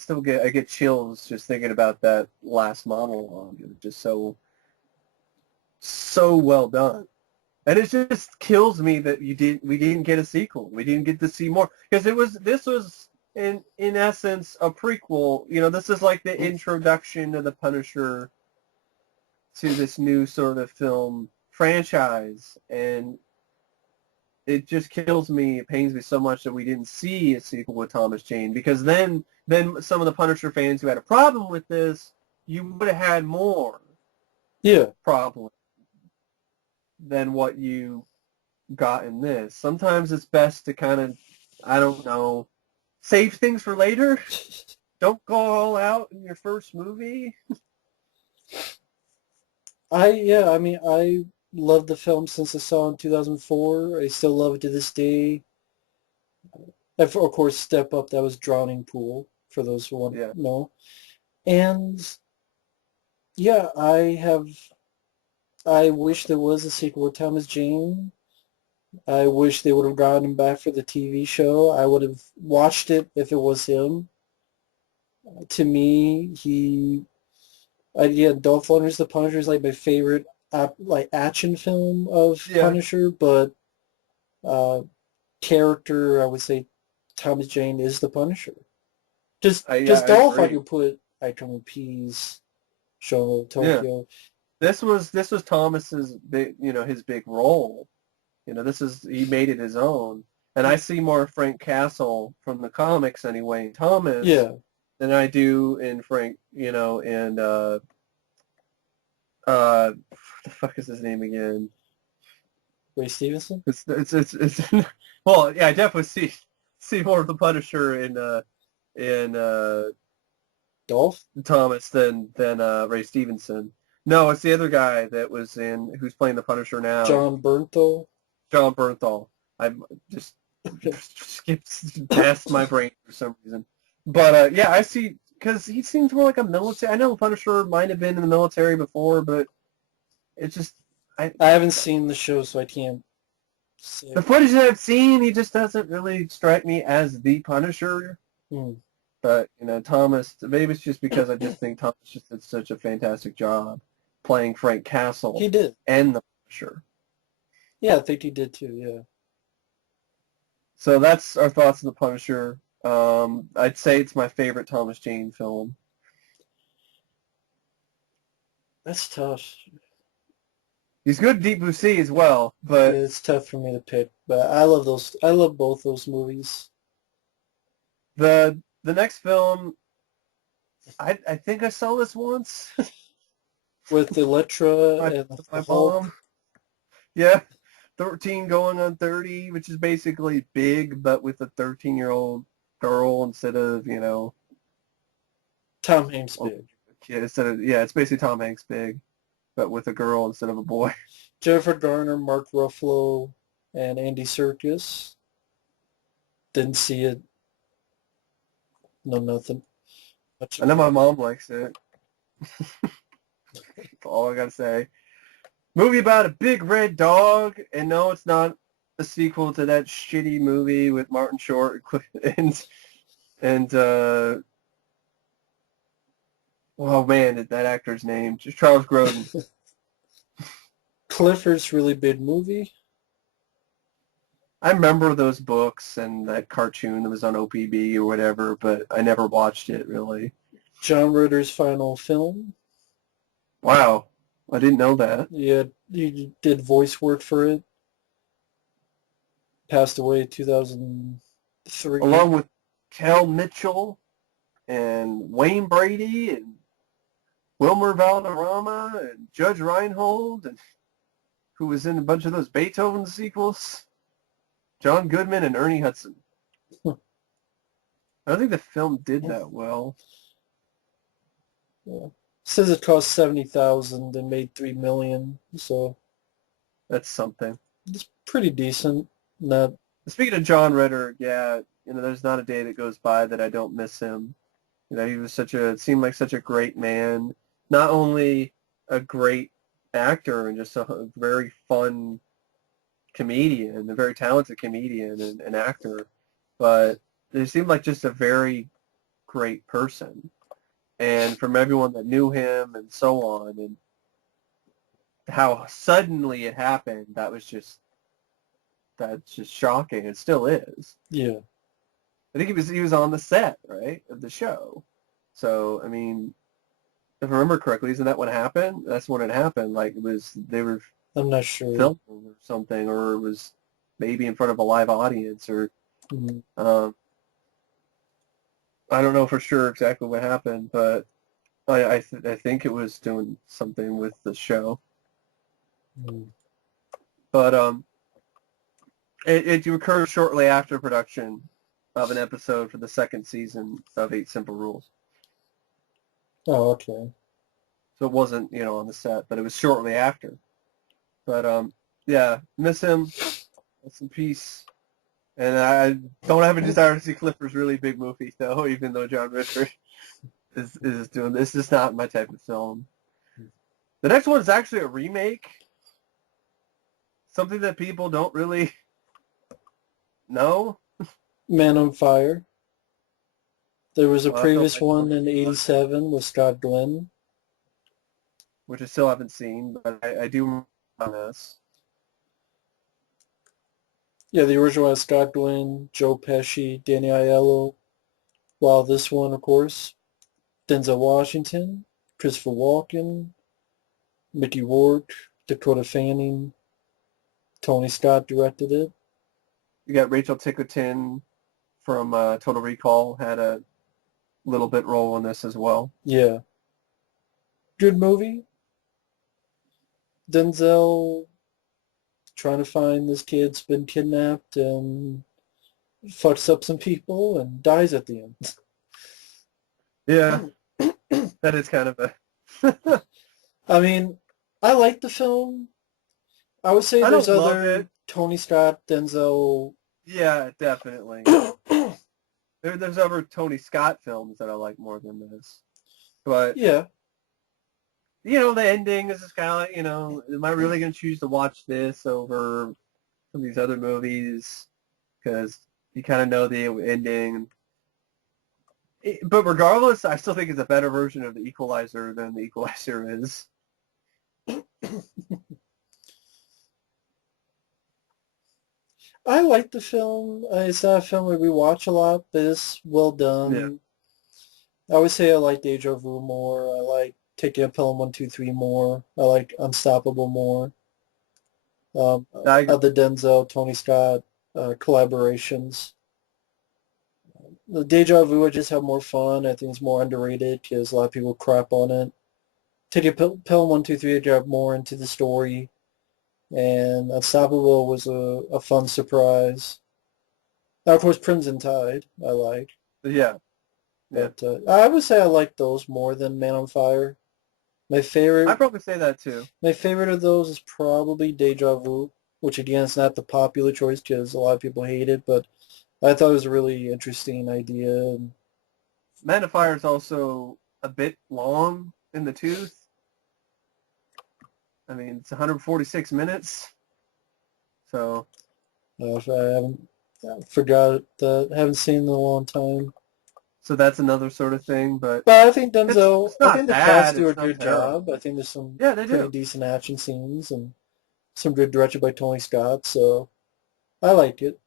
get chills just thinking about that last monologue. It was just so well done, and it just kills me that we didn't get a sequel. We didn't get to see more because this was in essence a prequel. This is like the introduction of the Punisher to this new sort of film franchise, and it just kills me. It pains me so much that we didn't see a sequel with Thomas Jane, because then some of the Punisher fans who had a problem with this, you would have had more Yeah. problem than what you got in this. Sometimes it's best to kind of, I don't know, save things for later. Don't go all out in your first movie. I mean, I loved the film since I saw it in 2004. I still love it to this day. And of course, Step Up, that was Drowning Pool, for those who want Yeah. to know. And yeah, I wish there was a sequel with Thomas Jane. I wish they would have gotten him back for the TV show. I would have watched it if it was him. To me, yeah, Dolph Lundgren's The Punisher is like my favorite like action film of Yeah. Punisher, but uh, character, I would say Thomas Jane is the Punisher. Just I Dolph, I agree. could put Icon Peas, Show Yeah. Tokyo. This was Thomas's big, his big role. He made it his own. And I see more Frank Castle from the comics anyway in Thomas Yeah, than I do in Frank, and what the fuck is his name again? Ray Stevenson. It's well, yeah, I definitely see more of the Punisher in Dolph? Thomas than Ray Stevenson. No, it's the other guy that was who's playing the Punisher now. John Bernthal. John Bernthal. I just skipped past my brain for some reason. But yeah, I see, because he seems more like a military. I know Punisher might have been in the military before, but it's just I haven't seen the show, so I can't The Sick. footage that I've seen, he just doesn't really strike me as the Punisher. Hmm. But, Thomas, maybe it's just because I just think Thomas just did such a fantastic job playing Frank He Castle did. and the Punisher. Yeah, I think he did too. Yeah. So that's our thoughts on the Punisher. I'd say it's my favorite Thomas Jane film. That's tough. He's good in Deep Blue Sea as well, but It's tough for me to pick, but I love those. I love both those movies. the next film, I think I saw this once. With Elektra My, and my the Hulk. mom. Yeah, 13 going on 30, which is basically Big, but with a 13-year-old girl instead of, Tom Hanks a big. kid. Yeah, it's basically Tom Hanks Big, but with a girl instead of a boy. Jennifer Garner, Mark Ruffalo, and Andy Serkis. Didn't see it. No, nothing. Much I know about my it. mom likes it. That's all I gotta say. Movie about a big red dog, and no, it's not a sequel to that shitty movie with Martin Short and oh man, that actor's name, just Charles Grodin. Clifford's really big movie. I remember those books and that cartoon that was on OPB or whatever, but I never watched it really. John Ritter's final film. Wow, I didn't know that. Yeah, he did voice work for it. Passed away in 2003. Along with Kel Mitchell and Wayne Brady and Wilmer Valderrama and Judge Reinhold, and who was in a bunch of those Beethoven sequels. John Goodman and Ernie Hudson. I don't think the film did that well. Yeah. Says it cost 70,000 and made 3 million, so That's something. it's pretty decent. Not Speaking of John Ritter, yeah, there's not a day that goes by that I don't miss him. He was seemed like such a great man. Not only a great actor and just a very fun comedian, a very talented comedian and actor, but he seemed like just a very great person. And from everyone that knew him and so on, and how suddenly it happened, that's just shocking. It still is. yeah. I think he was on the set, right, of the show. So, I mean, if I remember correctly, isn't that what happened? That's when it happened. Like they were I'm not sure. filming or something, or it was maybe in front of a live audience, or Mm, I don't know for sure exactly what happened, but I think it was doing something with the show. mm. But it occurred shortly after production of an episode for the second season of Eight Simple Rules. Oh, okay. So it wasn't, on the set, but it was shortly after. But yeah, miss him. Rest in peace. And I don't have a desire to see Clifford's really big movie, though, even though John Ritter is doing this. This is not my type of film. The next one is actually a remake. Something that people don't really know. Man on Fire. There was a Well, I felt previous like one in '87 with Scott Glenn. which I still haven't seen, but I do remember this. Yeah, the original has Scott Glenn, Joe Pesci, Danny Aiello. While this one, of course, Denzel Washington, Christopher Walken, Mickey Rourke, Dakota Fanning, Tony Scott directed it. You got Rachel Ticotin from Total Recall had a little bit role in this as well. Yeah. Good movie. Denzel trying to find this kid's been kidnapped and fucks up some people and dies at the end. Yeah, that is kind of a... I mean, I like the film. I would say I there's don't love other it. Tony Scott, Denzel. Yeah, definitely. There's other Tony Scott films that I like more than this. But, Yeah. the ending is just kind of like, am I really going to choose to watch this over from these other movies because you kind of know the ending. But regardless, I still think it's a better version of The Equalizer than The Equalizer is. I like the film. It's not a film that we watch a lot, but it's well Yeah. done. I always say I like Deja Vu more. I like Taking a Pelham 123 more. I like Unstoppable more. I agree. Of the Denzel, Tony Scott collaborations. The Deja Vu, I just have more fun. I think it's more underrated because a lot of people crap on it. Taking a Pelham 123, I got more into the story. And Unstoppable was a fun surprise. Now, of course, Crimson Tide I like. Yeah. Yeah. But I would say I like those more than Man on Fire. My I'd favorite, probably say that too. my favorite of those is probably Deja Vu, which again is not the popular choice because a lot of people hate it, but I thought it was a really interesting idea. And, Man of Fire is also a bit long in the tooth. I mean, it's 146 minutes. So if I forgot that, I haven't seen it in a long time. that's another sort of thing, but But I think it's I not think the cast bad. do a It's not good job. I terrible. think there's some Yeah, they pretty do. decent action scenes and some good direction by Tony Scott, so I liked it.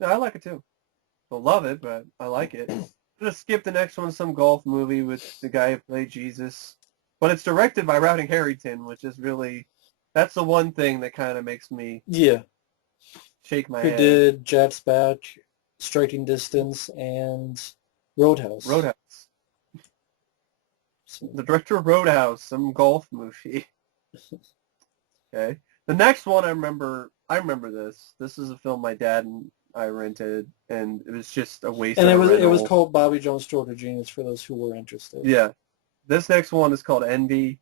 Yeah, I like it too. Don't love it, but I like it. Just skip the next one, some golf movie with the guy who played Jesus. But it's directed by Routing Harrington, which is really, that's the one thing that kind of makes me Yeah, shake my who head. did Jack's Back, Striking Distance, and Roadhouse. Roadhouse. So, The director of Roadhouse, some golf movie. Okay. The next one I remember this. This is a film my dad and I rented, and it was just a waste and of a it was rental. called Bobby Jones' Stroke of Genius for those who were interested. Yeah. This next one is called Envy,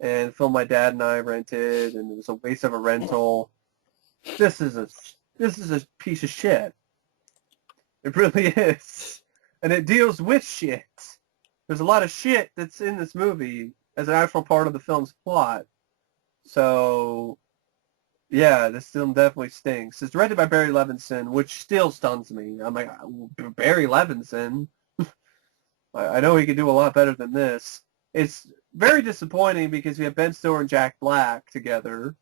and a film my dad and I rented, and it was a waste of a rental. This is a this is a piece of shit. It really is. And it deals with shit. There's a lot of shit that's in this movie as an actual part of the film's plot. So yeah, this film definitely stinks. It's directed by Barry Levinson, which still stuns me. I'm like, Barry Levinson? I know he could do a lot better than this. It's very disappointing because we have Ben Stiller and Jack Black together,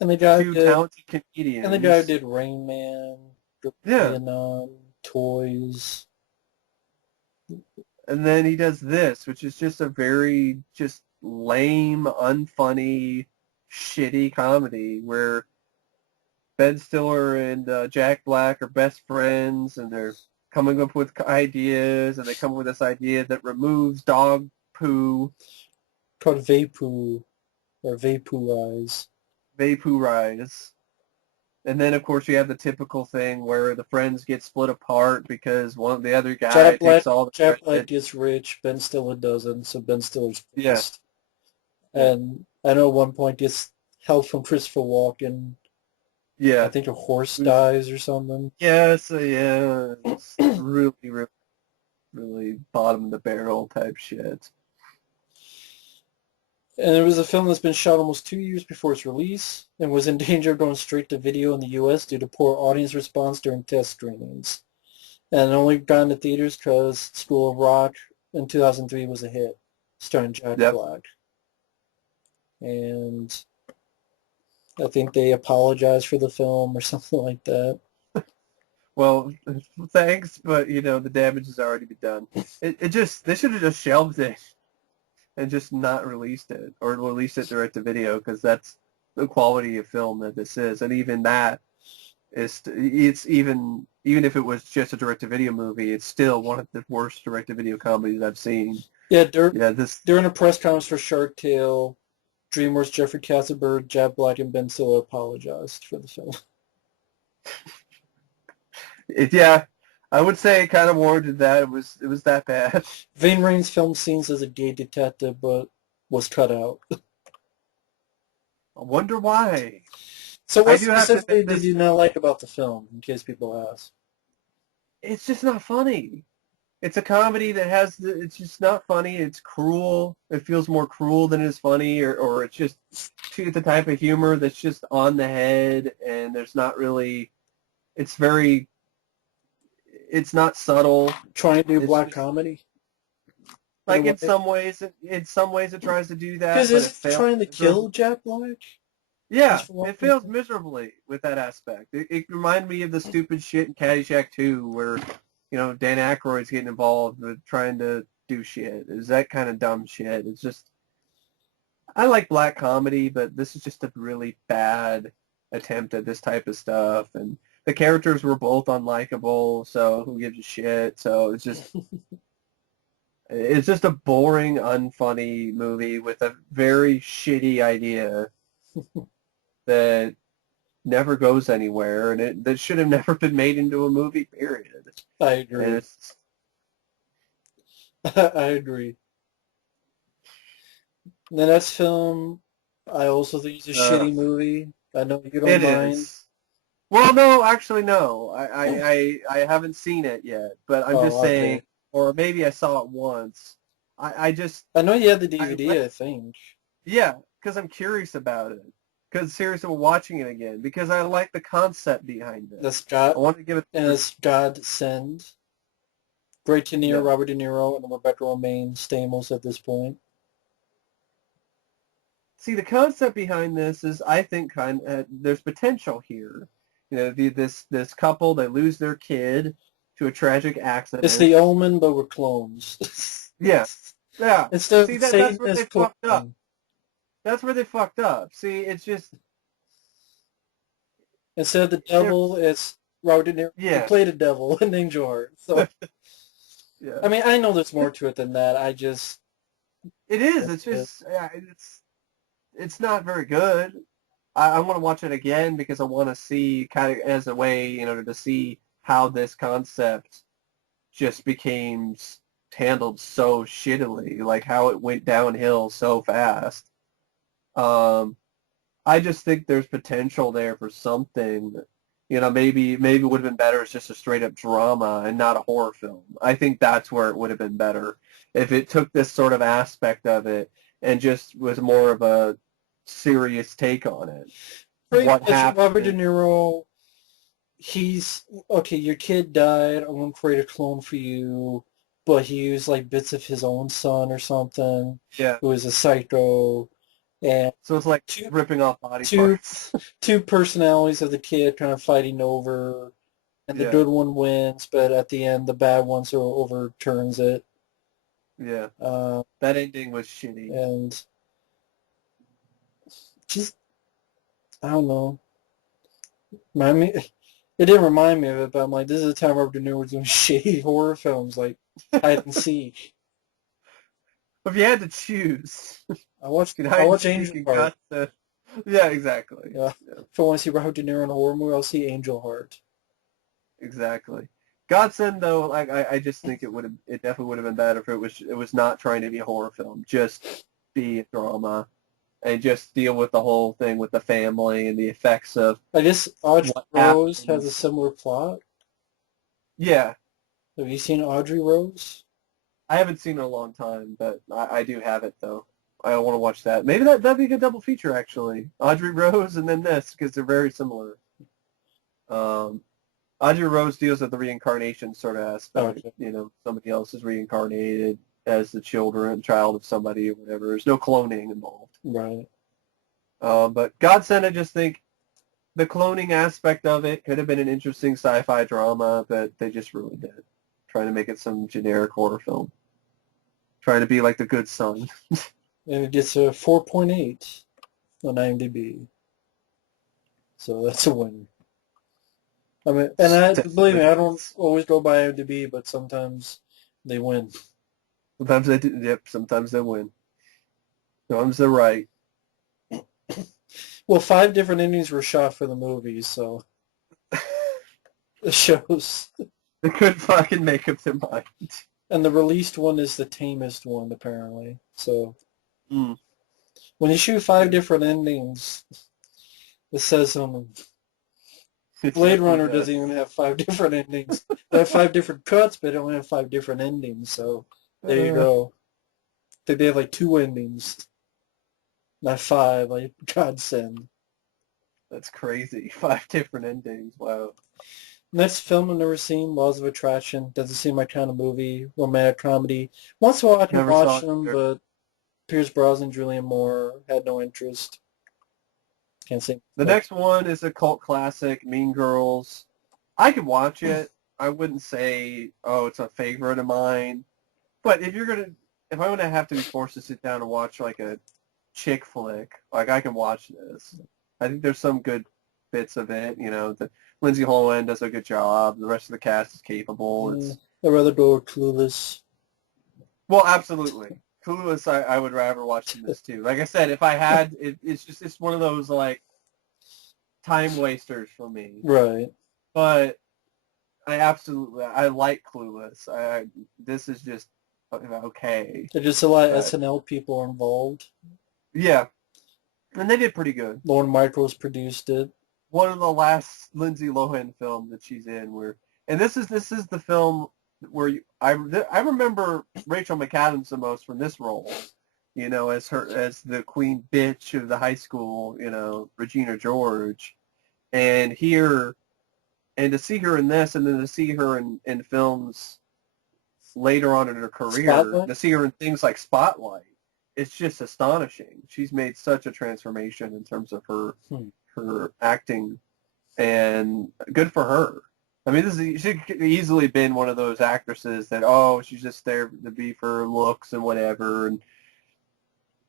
And the guy who two did talented and the guy who comedians. did Rain Man, Yeah. Vietnam, Toys. And then he does this, which is just a very just lame, unfunny, shitty comedy where Ben Stiller and Jack Black are best friends, and they're coming up with ideas, and they come up with this idea that removes dog poo, Called Vapoo or Vaporize. vaporize. And then, of course, you have the typical thing where the friends get split apart because one of the other guy takes all the Jack Black credit. gets rich, Ben Stiller doesn't, so Ben Stiller's Yeah, pissed. yeah, And I know at one point gets help from Christopher Walken. I yeah. think a horse dies or something. Yeah, so yeah, it's really, really, really bottom of the barrel type shit. And it was a film that's been shot almost 2 years before its release and was in danger of going straight to video in the U.S. due to poor audience response during test screenings. And it only got into theaters because School of Rock in 2003 was a hit, starring Jack Yep. Black. And I think they apologized for the film or something like that. Well, thanks, but the damage has already been done. It just they should have just shelved it and just not released it or released it direct to video because that's the quality of film that this is, and even that it's even if it was just a direct to video movie, it's still one of the worst direct to video comedies I've seen. Yeah, Yeah, this during a press conference for Shark Tale, DreamWorks Jeffrey Katzenberg, Jack Black, and Ben Stiller apologized for the film. yeah, I would say it kind of warranted that it was that bad. Ving Rhames filmed scenes as a gay detective, but was cut out. I wonder why. So I what do have to admit specifically did this. you not like about the film, in case people ask? It's just not funny. it's a comedy that it's just not funny. It's cruel. It feels more cruel than it's funny, or it's just the type of humor that's just on the head, and there's not really, it's very, it's not subtle. Trying to do It's black just, comedy in a like way. in some ways it tries to do that, Because but it is it fails trying to kill miserably. Jack Black? Just Yeah, for one it fails reason? miserably with that aspect. It reminded me of the stupid shit in Caddyshack 2 where, Dan Aykroyd's getting involved with trying to do shit. Is that kind of dumb shit. It's just, I like black comedy, but this is just a really bad attempt at this type of stuff. And the characters were both unlikable, so who gives a shit? So it's just a boring, unfunny movie with a very shitty idea that never goes anywhere, and that should have never been made into a movie, period. I And agree. it's I agree. The next film, I also think is a uh, shitty movie. I know you don't it mind. is. Well, no, actually, no. I haven't seen it yet, but I'm just Oh, saying, okay. or maybe I saw it once. I just I know you have the I DVD, like I think. yeah, because I'm curious about it. Because seriously, I'm watching it again because I like the concept behind it. That's God, I want to give it. and it's Godsend. Great De Niro, Yeah. Robert De Niro, and Rebecca Romaine Stamos at this point. See, the concept behind this is, I think, there's potential here. This couple, they lose their kid to a tragic It's accident. The Omen, but with clones. Yeah, yeah. Instead See, of that's where they Satanist fucked up. cloning. That's where they fucked up. See, it's just Instead of the they're devil, it's Robert De Niro. He yeah, played a devil in Angel Heart. So, yeah. I mean, I know there's more to it than that. I just, It is. It's just yeah, it's not very good. I want to watch it again because I want to see kind of as a way, to see how this concept just became handled so shittily, like how it went downhill so fast. Um, I just think there's potential there for something. Maybe it would have been better as just a straight up drama and not a horror film. I think that's where it would have been better if it took this sort of aspect of it and just was more of a serious take on it. pretty What much Robert De happened? Niro, he's, okay, your kid died. I'm going to create a clone for you. But he used like bits of his own son or something, Yeah. who is a psycho. And So it's like two, ripping off body two parts. two personalities of the kid kind of fighting over, and the Yeah. good one wins, but at the end the bad one sort of overturns it. Yeah. Uh, That ending was shitty. and just, I don't know. Remind me, it didn't remind me of it, but I'm like, this is the time Robert De Niro was doing shitty horror films like Hide and Seek. If you had to choose I watched between I hide and watch seek Angel and Heart. Godsend. Yeah, exactly. Yeah. Yeah, If I want to see Robert De Niro in a horror movie, I'll see Angel Heart. exactly. Godsend though, like I just think it definitely would have been better if it was not trying to be a horror film, just be a drama and just deal with the whole thing with the family and the effects of I guess Audrey what Rose has happened. a similar plot. Yeah, Have you seen Audrey Rose? I haven't seen it in a long time, but I do have it though. I want to watch that. Maybe that'd be a good double feature actually. Audrey Rose and then this because they're very similar. Um, Audrey Rose deals with the reincarnation sort of aspect. Okay, Somebody else is reincarnated as the child of somebody or whatever. There's no cloning involved. right. But Godsend, I just think the cloning aspect of it could have been an interesting sci-fi drama, but they just ruined it, trying to make it some generic horror film, trying to be like The Good Son. And it gets a 4.8 on IMDb, so that's a winner. I mean, and believe me, I don't Sometimes always go by IMDb, but sometimes they win. they do. Yep. Sometimes they win. Sometimes they're right. Well, 5 different endings were shot for the movie, so it shows. They couldn't fucking make up their mind. And the released one is the tamest one, apparently. So Mm. when you shoot 5 different endings, it says something. It Blade definitely Runner does. doesn't even have 5 different endings. They have 5 different cuts, but they only have 5 different endings. So there you Uh, go. I think they have like 2 endings, not 5, like Godsend. that's crazy. 5 different endings. Wow. Next film I've never seen, Laws of Attraction. Doesn't seem my kind of movie. Romantic comedy. Once in a while I can Never saw watch it them, either. but Pierce Brosnan, Julianne Moore had no interest. Can't say The much. next one is a cult classic, Mean Girls. I could watch it. I wouldn't say, oh, it's a favorite of mine. But if I'm gonna have to be forced to sit down and watch like a chick flick, like I can watch this. I think there's some good bits of it. The Lindsay Lohan does a good job. The rest of the cast is capable. Mm, I'd rather go with Clueless. Well, absolutely. Clueless, I would rather watch than this too. Like I said, if I had, it's one of those like time wasters for me. Right. But I like Clueless. This is just okay. There's just a lot of But SNL people involved. yeah, and they did pretty good. Lorne Michaels produced it. One of the last Lindsay Lohan films that she's in, and this is the film where I remember Rachel McAdams the most from this role. As the queen bitch of the high school. Regina George, and here. And to see her in this, and then to see her in films later on in her career, Spotlight? to see her in things like Spotlight, it's just astonishing. She's made such a transformation in terms of her acting, and good for her. I mean, she could easily been one of those actresses that, oh, she's just there to be for looks and whatever. And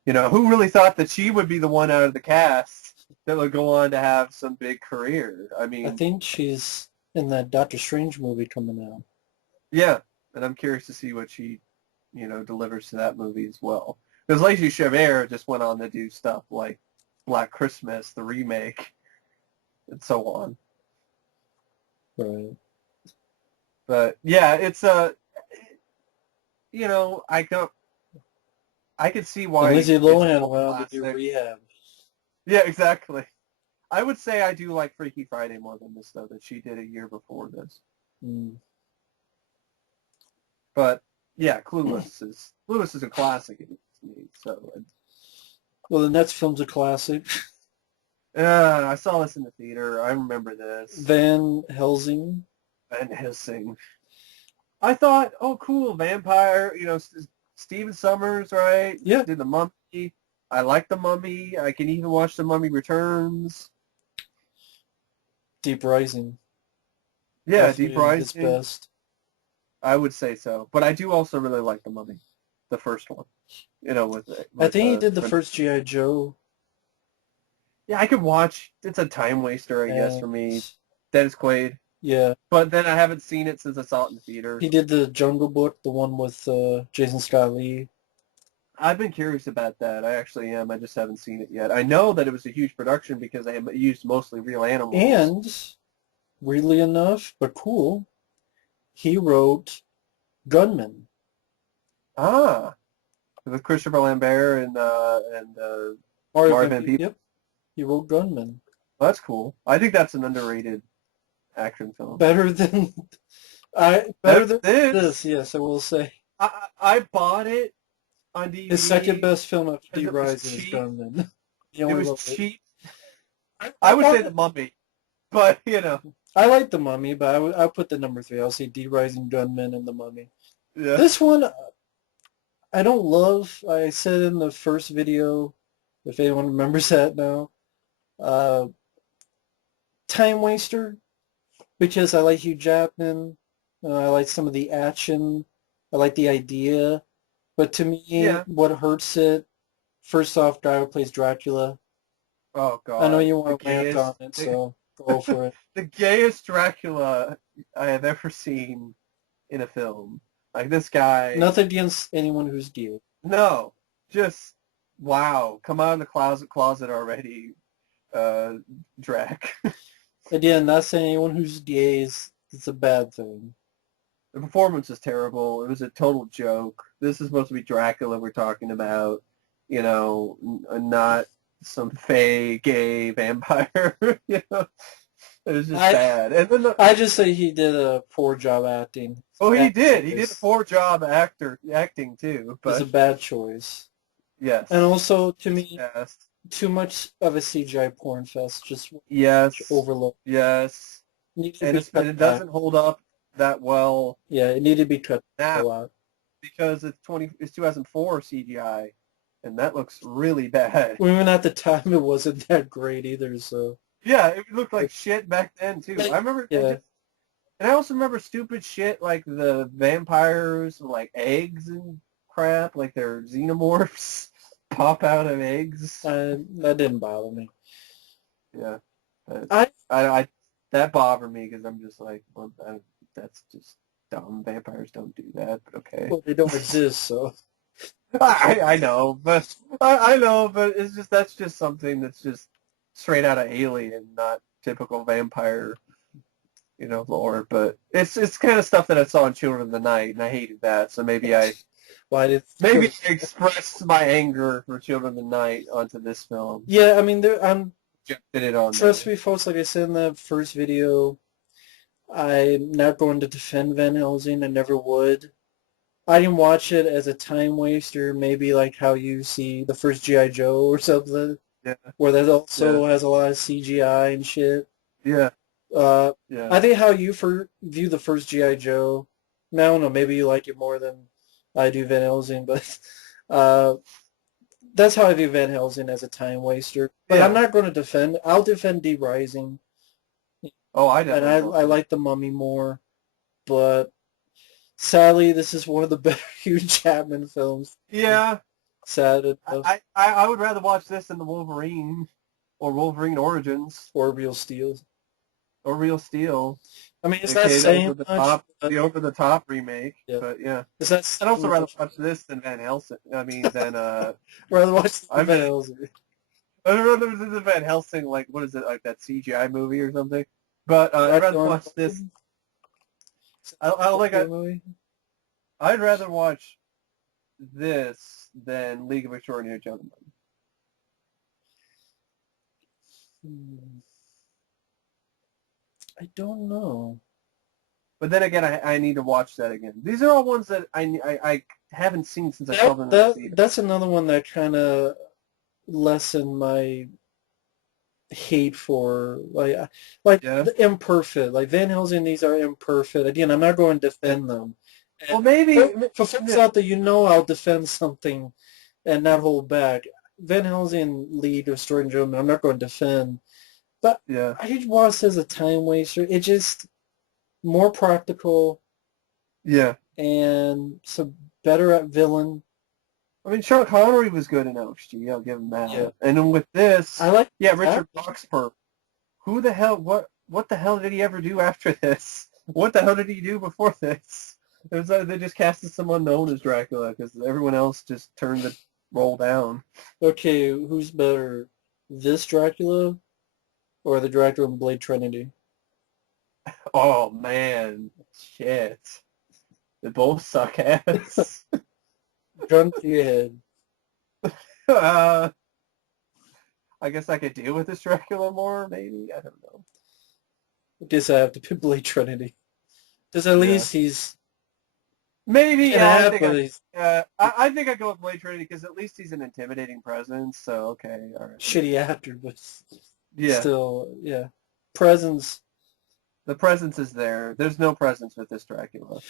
who really thought that she would be the one out of the cast that would go on to have some big career? I I mean, think she's in that Doctor Strange movie coming out. yeah, and I'm curious to see what she, delivers to that movie as well. Because Lacey Chabert just went on to do stuff like Black Christmas, the remake, and so on. Right. But yeah, it's I could see And why Lindsay it's a Lohan cult went on to do classic. Rehab. Yeah, exactly. I would say I do like Freaky Friday more than this, though, that she did a year before this. Mm. But yeah, Clueless is a classic to me. So Well, the next film's a classic. I saw this in the theater. I remember this. Van Helsing. And Hissing. I thought, oh, cool, vampire. Steven Summers, right? Yeah. Did the Mummy. I like the Mummy. I can even watch the Mummy Returns. Deep Rising. Yeah, Deep Definitely his Rising. best. I would say so, but I do also really like the Mummy, the first one. I think he did the Brendan. first G.I. Joe. Yeah, I could watch. It's a time waster, I guess, And for me. Dennis Quaid, yeah, but then I haven't seen it since I saw it in the he theaters. did the Jungle Book, the one with Jason Scott Lee. I've been curious about that. I actually am. I just haven't seen it yet. I know that it was a huge production because they used mostly real animals. And, weirdly enough, but cool, he wrote Gunman. Ah, with Christopher Lambert and Mario Van Peebles. Yep, he wrote Gunman. Well, that's cool. I think that's an underrated action film. Better than better than this, yes, I will say. I bought it on DVD. His second best film after because Deep it was Rising is cheap. Gunman. It was cheap. I would say The Mummy, but I like The Mummy, but I put the number 3. I'll say Deep Rising, Gunman, and The Mummy. yeah. This one, I don't love. I said in the first video, if anyone remembers that now, time waster, because I like Hugh Jackman. I like some of the action. I like the idea. But to me, Yeah. what hurts it, first off, guy who plays Dracula. Oh God. I know you want to rant on it, so go for it. The gayest Dracula I have ever seen in a film. Like this guy. Nothing against anyone who's gay. No, just wow. Come out of the closet already, Drac. Again, not saying anyone who's gay is it's a bad thing. The performance is terrible. It was a total joke. This is supposed to be Dracula we're talking about, not some fey gay vampire, It was just I bad. And then I just say he did a poor job acting. he Bad did. He did a choice. poor job acting too. It was a But bad choice. And yes, also, to me, yes, too much of a CGI porn fest, just yes, overload. yes. Needed to And be cut it back. doesn't hold up that well Yeah, it needed to be cut back a now lot. because it's 2004 CGI, and that looks really bad. Well, even at the time, it wasn't that great either. So, Yeah, it looked like shit back then too. I remember it yeah, just, and I also remember stupid shit like the vampires, like eggs and crap, like their xenomorphs pop out of eggs. that didn't bother me. Yeah, but I I that bothered me because I'm just like, well, that's just dumb. Vampires don't do that. But okay, well, they don't exist, so I know, but I know, but it's just that's just something that's just straight out of Alien, not typical vampire, lore. But it's kind of stuff that I saw in Children of the Night, and I hated that. So why did? maybe I expressed my anger for Children of the Night onto this film. Yeah, I mean, I'm Just did it on trust there. me, folks. Like I said in the first video, I'm not going to defend Van Helsing. I never would. I didn't watch it as a time waster, maybe like how you see the first G.I. Joe or something, Yeah, where that yeah, also has a lot of CGI and shit. yeah, Uh, yeah, I think how you view the first G.I. Joe, I don't know, maybe you like it more than I do Van Helsing, but uh, that's how I view Van Helsing as a time waster. But I'm yeah. not going to defend. I'll defend D Rising, Oh, I and definitely I will I too. like The Mummy more. But sadly, this is one of the better Hugh Jackman films. Yeah, Sad enough. I would rather watch this than the Wolverine or Wolverine Origins Orbital Steel. or Real Steel. I mean, it's not Okay, saying much, but the over the top remake, yeah. but yeah. It's not I'd saying also rather much. watch this than Van Helsing. I mean, than Rather watch the I Van mean, Helsing. I'd rather watch the Van Helsing, like what is it, like that CGI movie or something. But I'd rather Dracula watch this. Untold? I like Dracula movie? I'd rather watch this than League of Extraordinary Gentlemen. Hmm, I don't know. But then again, I need to watch that again. These are all ones that I haven't seen since I saw them in the theater. That's another one that kind of lessened my hate for Yeah. the imperfect. Like Van Helsing, these are imperfect. Again, I'm not going to Yeah. defend them. And Well, maybe. for folks out there, I'll defend something and not hold back. Van Helsing lead of Story and Gentleman, I'm not going to defend. But Yeah. I just watch it as a time waster. It just more practical Yeah. and so better at villain. I mean, Sean Connery was good in OXG. I'll give him Yeah, that. And then with this, I like yeah, that. Richard Roxburgh. Who the hell? What the hell did he ever do after this? What the hell did he do before this? It was like they just casted some unknown as Dracula because everyone else just turned the role down. Okay, who's better, this Dracula or the Dracula in Blade Trinity? Oh man, shit. They both suck ass. Gun to your head. uh, I guess I could deal with this Dracula more, maybe. I don't know. I guess I have to pick Blade Trinity. Because at Yeah. least he's Maybe, can yeah, have, but he's I think I go with Blade Trinity because at least he's an intimidating presence. So okay, all right. shitty actor, but Yeah, still, yeah. Presence. the presence is there. There's no presence with this Dracula.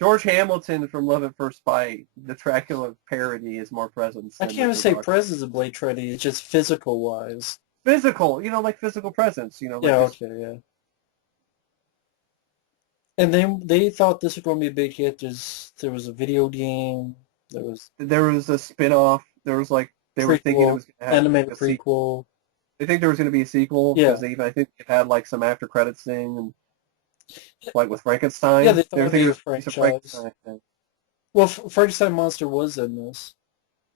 George Hamilton from Love at First Bite, the Dracula parody, is more presence I than can't even Richard say Rock. presence of Blade Trinity. It's just physical wise. Physical, like physical presence. Yeah, Like his. okay, yeah. And they thought this was going to be a big hit. There was a video game. There was There was a spin-off. There was like they were thinking it prequel, was going to have like animated a sequel. prequel. They think there was going to be a sequel Yeah, because I think it had like some after credits thing and like with yeah. Frankenstein. They They thought were it'd be thinking a there was going to be some franchise. Frankenstein thing. Well, Frankenstein Monster was in this.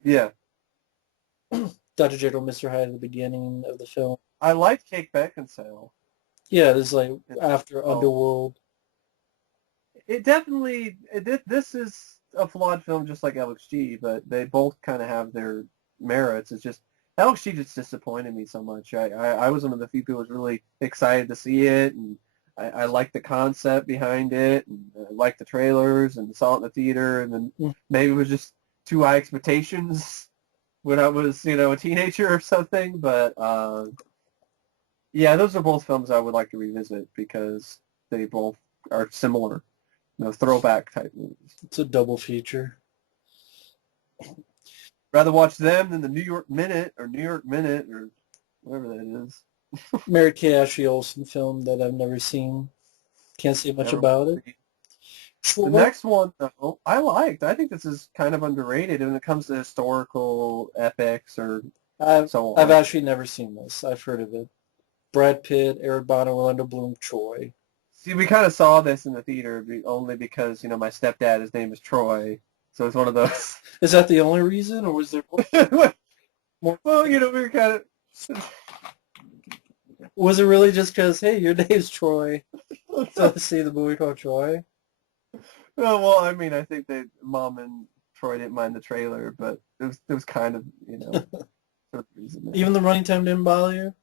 Yeah, Dr. Jekyll and Mr. Hyde at the beginning of the film. I liked Kate Beckinsale. Yeah, this is like In this after film. Underworld. It definitely this is a flawed film just like LXG, but they both kind of have their merits. It's just hell, she just disappointed me so much. I was one of the few people who was really excited to see it, and I liked the concept behind it, and I liked the trailers, and saw it in the theater, and then Mm. maybe it was just too high expectations when I was, a teenager or something. But yeah, those are both films I would like to revisit because they both are similar, throwback type movies. It's a double feature. Rather watch them than the New York Minute or whatever that is. Mary Kay Ashley Olsen film that I've never seen. Can't say much Never about it. mind. The Troy? next one, though, I liked. I think this is kind of underrated when it comes to historical epics or so I've on. actually never seen this. I've heard of it. Brad Pitt, Eric Bana, Orlando Bloom, Troy. See, we kind of saw this in the theater only because, my stepdad, his name is Troy. So it's one of those. Is that the only reason, or was there more? Well, we were kind of. Was it really just because, hey, your name's Troy, so to see the movie called Troy? Well, I mean, I think that Mom and Troy didn't mind the trailer, but it was kind of, sort of the reason there. Even the running time didn't bother you? 2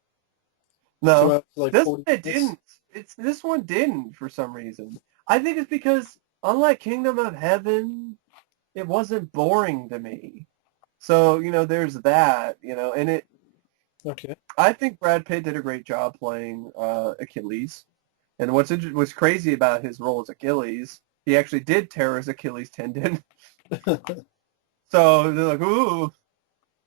No, hours, like this 40 one it minutes? didn't. This one didn't for some reason. I think it's because unlike Kingdom of Heaven, it wasn't boring to me. So there's that. And Okay. I think Brad Pitt did a great job playing Achilles. And what's crazy about his role as Achilles, he actually did tear his Achilles tendon. So they're like, ooh,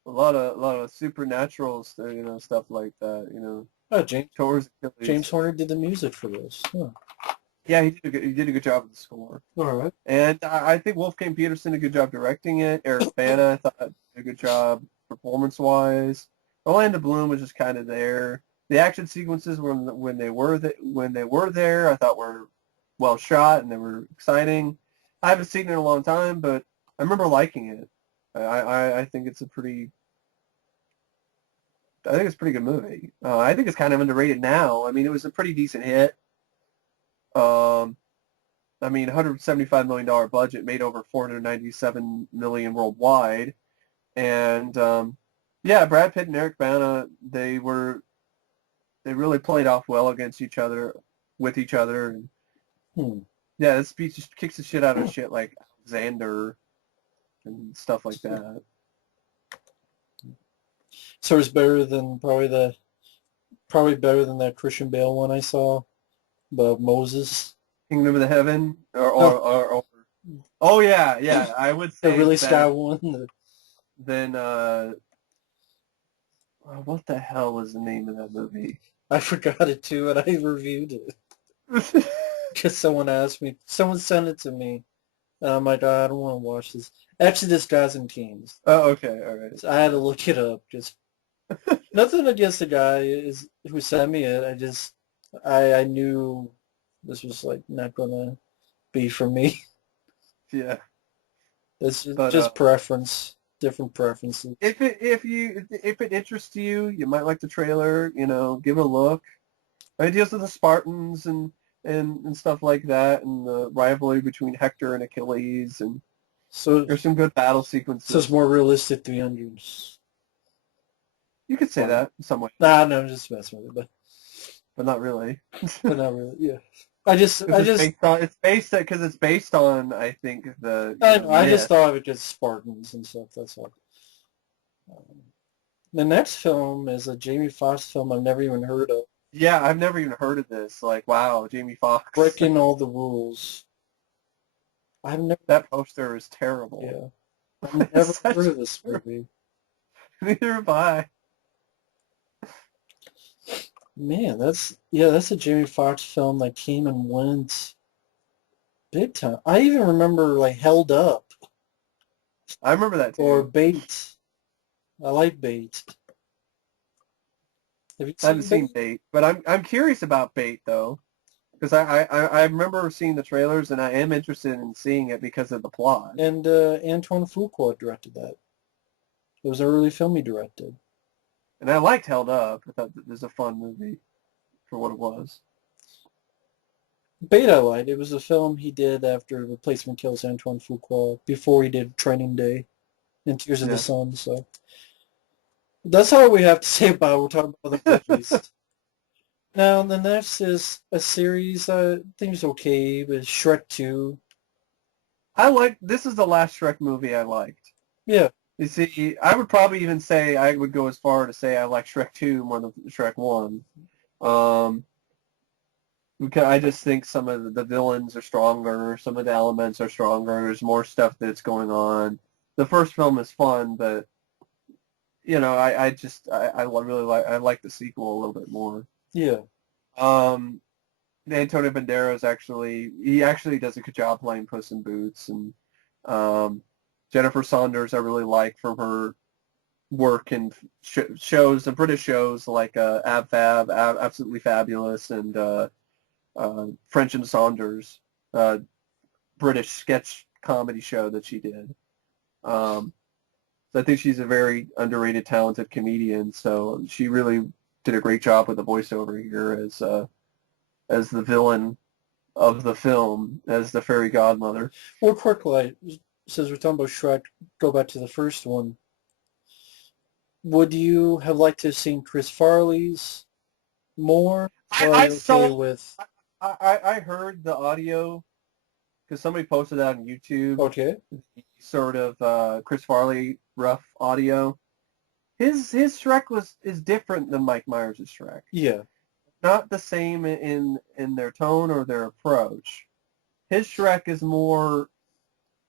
a lot of supernatural, stuff like that. Oh, Tore his James Achilles. Horner did the music for this. Huh. Yeah, he did a good job with the score. All right. And I think Wolfgang Peterson did a good job directing it. Eric Bana, I thought, did a good job performance-wise. Orlando Bloom was just kind of there. The action sequences when they were there, I thought were well shot and they were exciting. I haven't seen it in a long time, but I remember liking it. I think it's a pretty good movie. I think it's kind of underrated now. I mean, it was a pretty decent hit. Um, I mean, $175 million budget made over 497 million worldwide, and yeah, Brad Pitt and Eric Bana, they really played off well against each other, with each other, and Hmm. yeah, this speech just kicks the shit out of shit like Alexander and stuff like that. So it's better than probably better than that Christian Bale one I saw, but Moses. Kingdom of the Heaven, No, oh yeah, I would the say it's Ridley better Scott one. than what the hell was the name of that movie? I forgot it too, and I reviewed it because someone asked me. Someone sent it to me, and I'm like, "Oh, I don't want to watch this." Actually, this Guys and Teens. Oh, okay, all right. So I had to look it up. Just nothing against the guy who sent me it. I knew this was like not gonna be for me. Yeah, It's but just preference, different preferences. if it interests you, you might like the trailer. Give it a look. It deals with the Spartans and stuff like that, and the rivalry between Hector and Achilles, and So, there's some good battle so it's sequences. more realistic 300s. You could say Fine. that in some way, Nah, no, I'm just messing with it, but not really. but not really. Yeah, I just, Because I just, it's based on I think the I know, I just myth. thought of it just Spartans and stuff. That's all. Um, the next film is a Jamie Foxx film I've never even heard of. Yeah, I've never even heard of this. Like, wow, Jamie Foxx. Breaking All the Rules. I've never, That poster is terrible. yeah, I've never It's such heard of this movie. neither have I. Man, that's a Jamie Foxx film that came and went big time. I even remember like Held Up I remember that or too. Bait. I like Bait. Have you I haven't seen seen Bait? Bait, but I'm curious about Bait though, because I remember seeing the trailers and I am interested in seeing it because of the plot. And Antoine Fuqua directed that. It was an early film he directed. And I liked Held Up. I thought that was a fun movie for what it was. Bait I liked. It was a film he did after Replacement Kills Antoine Fuqua, before he did Training Day and Tears of the Yeah. Sun. So That's all we have to say about it. We're talking about the movies. Now, the next is a series I think is okay, but Shrek 2. This is the last Shrek movie I liked. Yeah, You see, I would probably even say I would go as far to say I like Shrek 2 more than Shrek 1. Um, because I just think some of the villains are stronger, some of the elements are stronger. There's more stuff that's going on. The first film is fun, but I really like the sequel a little bit more. yeah. Um, Antonio Banderas actually does a good job playing Puss in Boots, and Jennifer Saunders I really like from her work in shows, the British shows like Absolutely Fabulous, and French and Saunders, uh, British sketch comedy show that she did. Um, so I think she's a very underrated, talented comedian. So she really did a great job with the voiceover here as the villain of the film, as the fairy godmother. Well, quickly, since we're talking about Shrek, go back to the first one. Would you have liked to have seen Chris Farley's more, or are I you okay saw with? I heard the audio because somebody posted that on YouTube. Okay, Sort of Chris Farley rough audio. His Shrek is different than Mike Myers' Shrek. yeah, Not the same in their tone or their approach. His Shrek is more,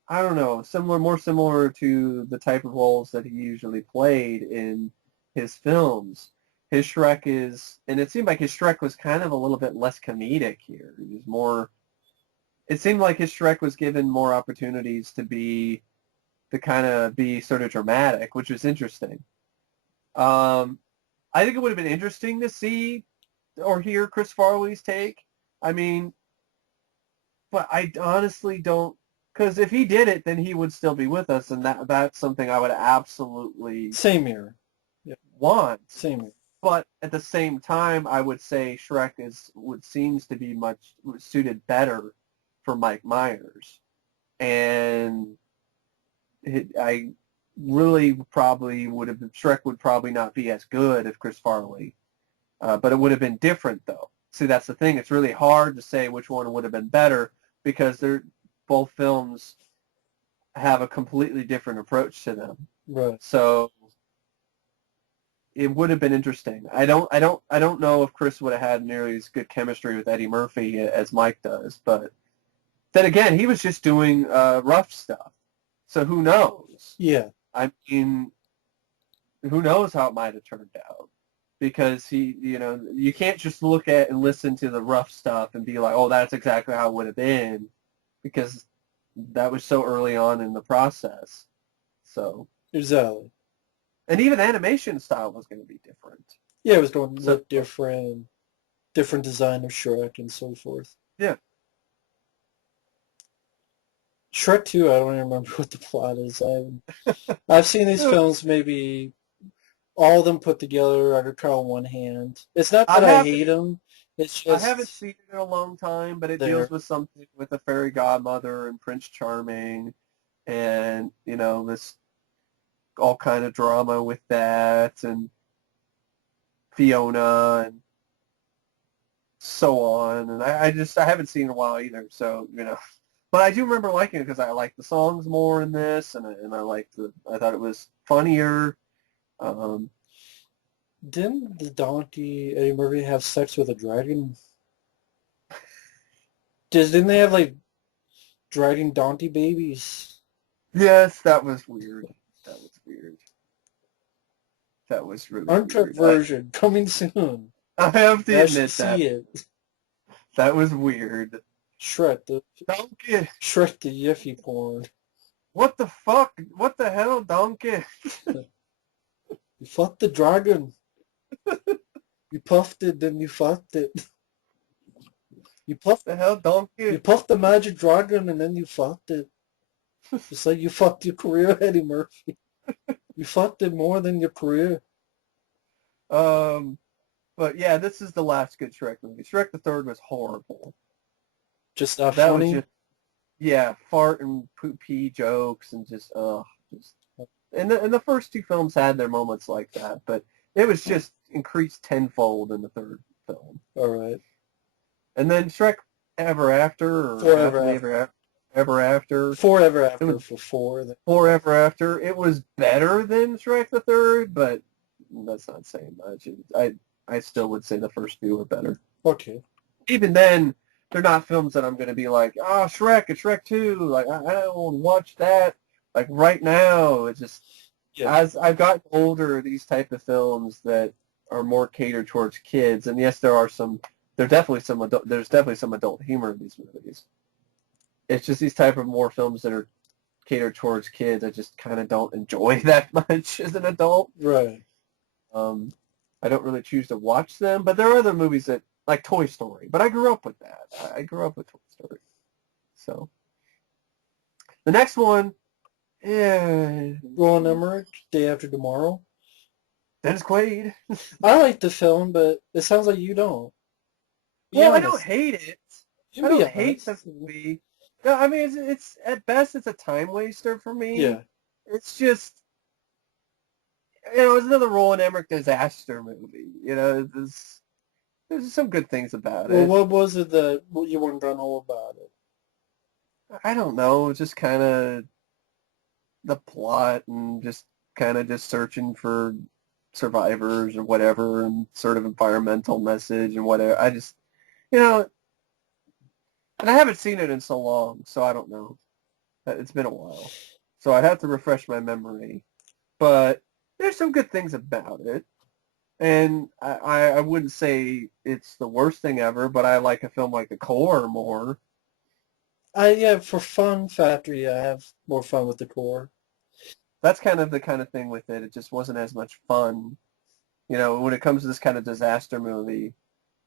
I don't know, more similar to the type of roles that he usually played in his films. His Shrek is, and it seemed like his Shrek was kind of a little bit less comedic here. He was more. It seemed like his Shrek was given more opportunities to kind of be sort of dramatic, which was interesting. Um, I think it would have been interesting to see or hear Chris Farley's take. I mean, but I honestly don't, because if he did it, then he would still be with us, and that's something I would absolutely same here. Yeah, want. same here. But at the same time, I would say Shrek seems to be much suited better for Mike Myers, and I really probably would have Shrek would probably not be as good if Chris Farley, but it would have been different though. See, that's the thing. It's really hard to say which one would have been better because both films have a completely different approach to them. Right. So it would have been interesting. I don't know if Chris would have had nearly as good chemistry with Eddie Murphy as Mike does, but then again, he was just doing rough stuff. So who knows? Yeah. I mean, who knows how it might have turned out? Because you can't just look at and listen to the rough stuff and be like, oh, that's exactly how it would have been, because that was so early on in the process. So, Exactly. and even animation style was going to be different. Yeah, it was going to So, look different, different design of Shrek and so forth. yeah. Shrek 2, I don't even remember what the plot is. I've seen these films maybe all of them put together. I could count on one hand. It's not I that I haven't hate them. It's I haven't just seen it in a long time, but it deals there. with something with a fairy godmother and Prince Charming, and this all kind of drama with that, and Fiona and so on. And I haven't seen it in a while either, so but I do remember liking it because I liked the songs more in this, and I thought it was funnier. Um, Didn't the donkey Eddie Murphy have sex with a dragon? Didn't they have like dragon donkey babies? yes, that was weird. That was weird. That was really Uncut weird. version coming soon. I have to I should admit that see it. that was weird. Shrek the Donkey, Shrek the Yiffy porn. what the fuck? What the hell, donkey? You fucked the dragon. You puffed it, then you fucked it. You puffed The hell, you donkey? puffed the magic dragon and then you fucked it. It's like you fucked your career, Eddie Murphy. You fucked it more than your career. Um, but yeah, this is the last good Shrek movie. Shrek the Third was horrible. Just not That was funny. just, yeah, fart and pee jokes and just And the first two films had their moments like that, but it was just increased tenfold in the third film. All right. And then Shrek Ever After, or Forever Happily After. Ever After, Forever it was After for 4. Forever After. It was better than Shrek the Third, but that's not saying much. I still would say the first two were better. Okay. Even then, they're not films that I'm going to be like, oh, Shrek and Shrek 2. Like, I will watch that. Like, right now, it's just, Yeah. as I've gotten older, these type of films that are more catered towards kids, and yes, there's definitely some adult humor in these movies. It's just these type of more films that are catered towards kids I just kind of don't enjoy that much as an adult. Right. I don't really choose to watch them, but there are other movies that, like Toy Story, but I grew up with that. I grew up with Toy Story. So the next one, Roland Emmerich, Day After Tomorrow. Dennis Quaid. I like the film, but it sounds like you don't. Be Well, I don't honest. hate it. You I be don't hate honest. the movie. No, I mean it's at best it's a time waster for me. Yeah. It's just it's another Roland Emmerich disaster movie. There's some good things about Well, it. what was it that you weren't done all about it? I don't know, just kind of the plot and just kind of just searching for survivors or whatever and sort of environmental message and whatever. I just, and I haven't seen it in so long, so I don't know. It's been a while. So I'd have to refresh my memory. But there's some good things about it. And I wouldn't say it's the worst thing ever, but I like a film like The Core more. Yeah, for fun factor, yeah, I have more fun with the core. That's kind of the kind of thing with it. It just wasn't as much fun. When it comes to this kind of disaster movie,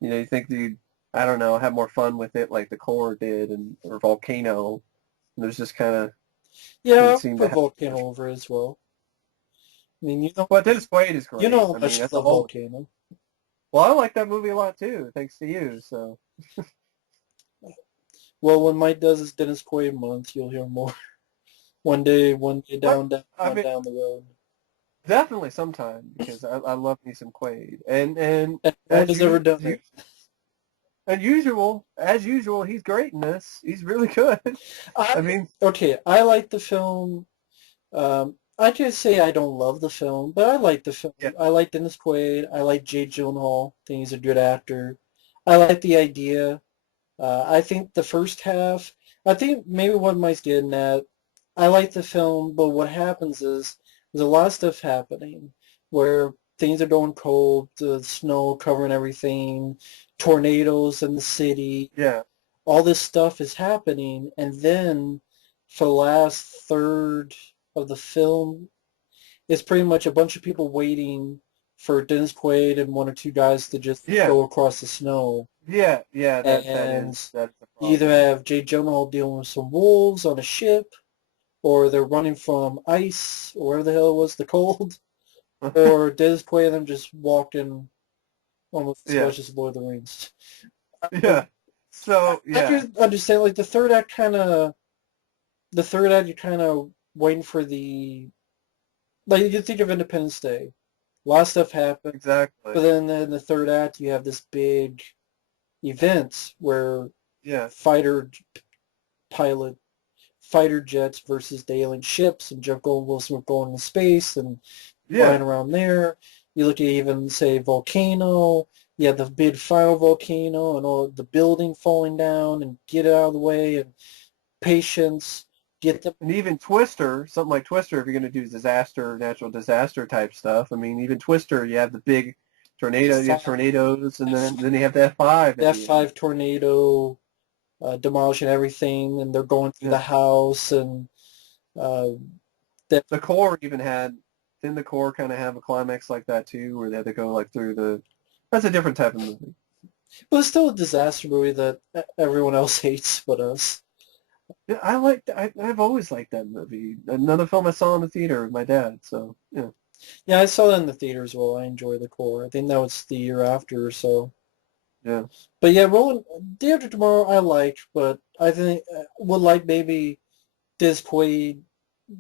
you think you'd, I don't know, have more fun with it like The Core did or Volcano. And there's just kind of Yeah, didn't I'll seem to put have Volcano much. over as well. I mean, But Dennis Quaid is you know great. how I mean, much that's I a love whole. Volcano. Well, I like that movie a lot too, thanks to you. So Well, when Mike does his Dennis Quaid month, you'll hear more. One day what? down, I one mean, down the road. definitely sometime because I love me some Quaid, and And no one as has ever you done it. as usual, he's great in this. He's really good. I mean, Okay, I like the film. I just say I don't love the film, but I like the film. yeah, I like Dennis Quaid. I like Jake Gyllenhaal. I think he's a good actor. I like the idea. I think the first half, I think maybe what Mike's getting at, I like the film, but what happens is there's a lot of stuff happening where things are going cold, the snow covering everything, tornadoes in the city, yeah, all this stuff is happening, and then for the last third of the film, it's pretty much a bunch of people waiting for Dennis Quaid and one or two guys to just yeah, go across the snow. yeah. And That's the you either problem. have Jay Gyllenhaal dealing with some wolves on a ship, or they're running from ice, or wherever the hell it was, the cold, or Dennis Quaid and them just walking almost as Yeah, much as Lord of the Rings. yeah. So I yeah, just understand, like, the third act, you're kind of waiting for like, you think of Independence Day. A lot of stuff happened, exactly. but then in the third act, you have this big event where Yeah, fighter pilot fighter jets versus the alien ships, and Jeff Goldblum were going to space and yeah, flying around there. You look at even, say, Volcano. You have the big fire volcano and all the building falling down and get it out of the way, and patience, get them. and even Twister, something like Twister, if you're going to do natural disaster type stuff. I mean, even Twister, you have the big tornado, you have tornadoes, and then you have the F5 at That the end. five tornado demolishing everything, and they're going through the Yeah. house, and uh, that. The Core even didn't the Core kind of have a climax like that too, where they had to go like through that's a different type of movie. But it's still a disaster movie that everyone else hates but us. Yeah, I've always liked that movie. Another film I saw in the theater with my dad, so yeah. Yeah, I saw that in the theater as well. I enjoy the core. I think that was the year after or so. Yeah. But yeah, Rolling Day After Tomorrow I liked, but I think would like maybe Diz Quaid.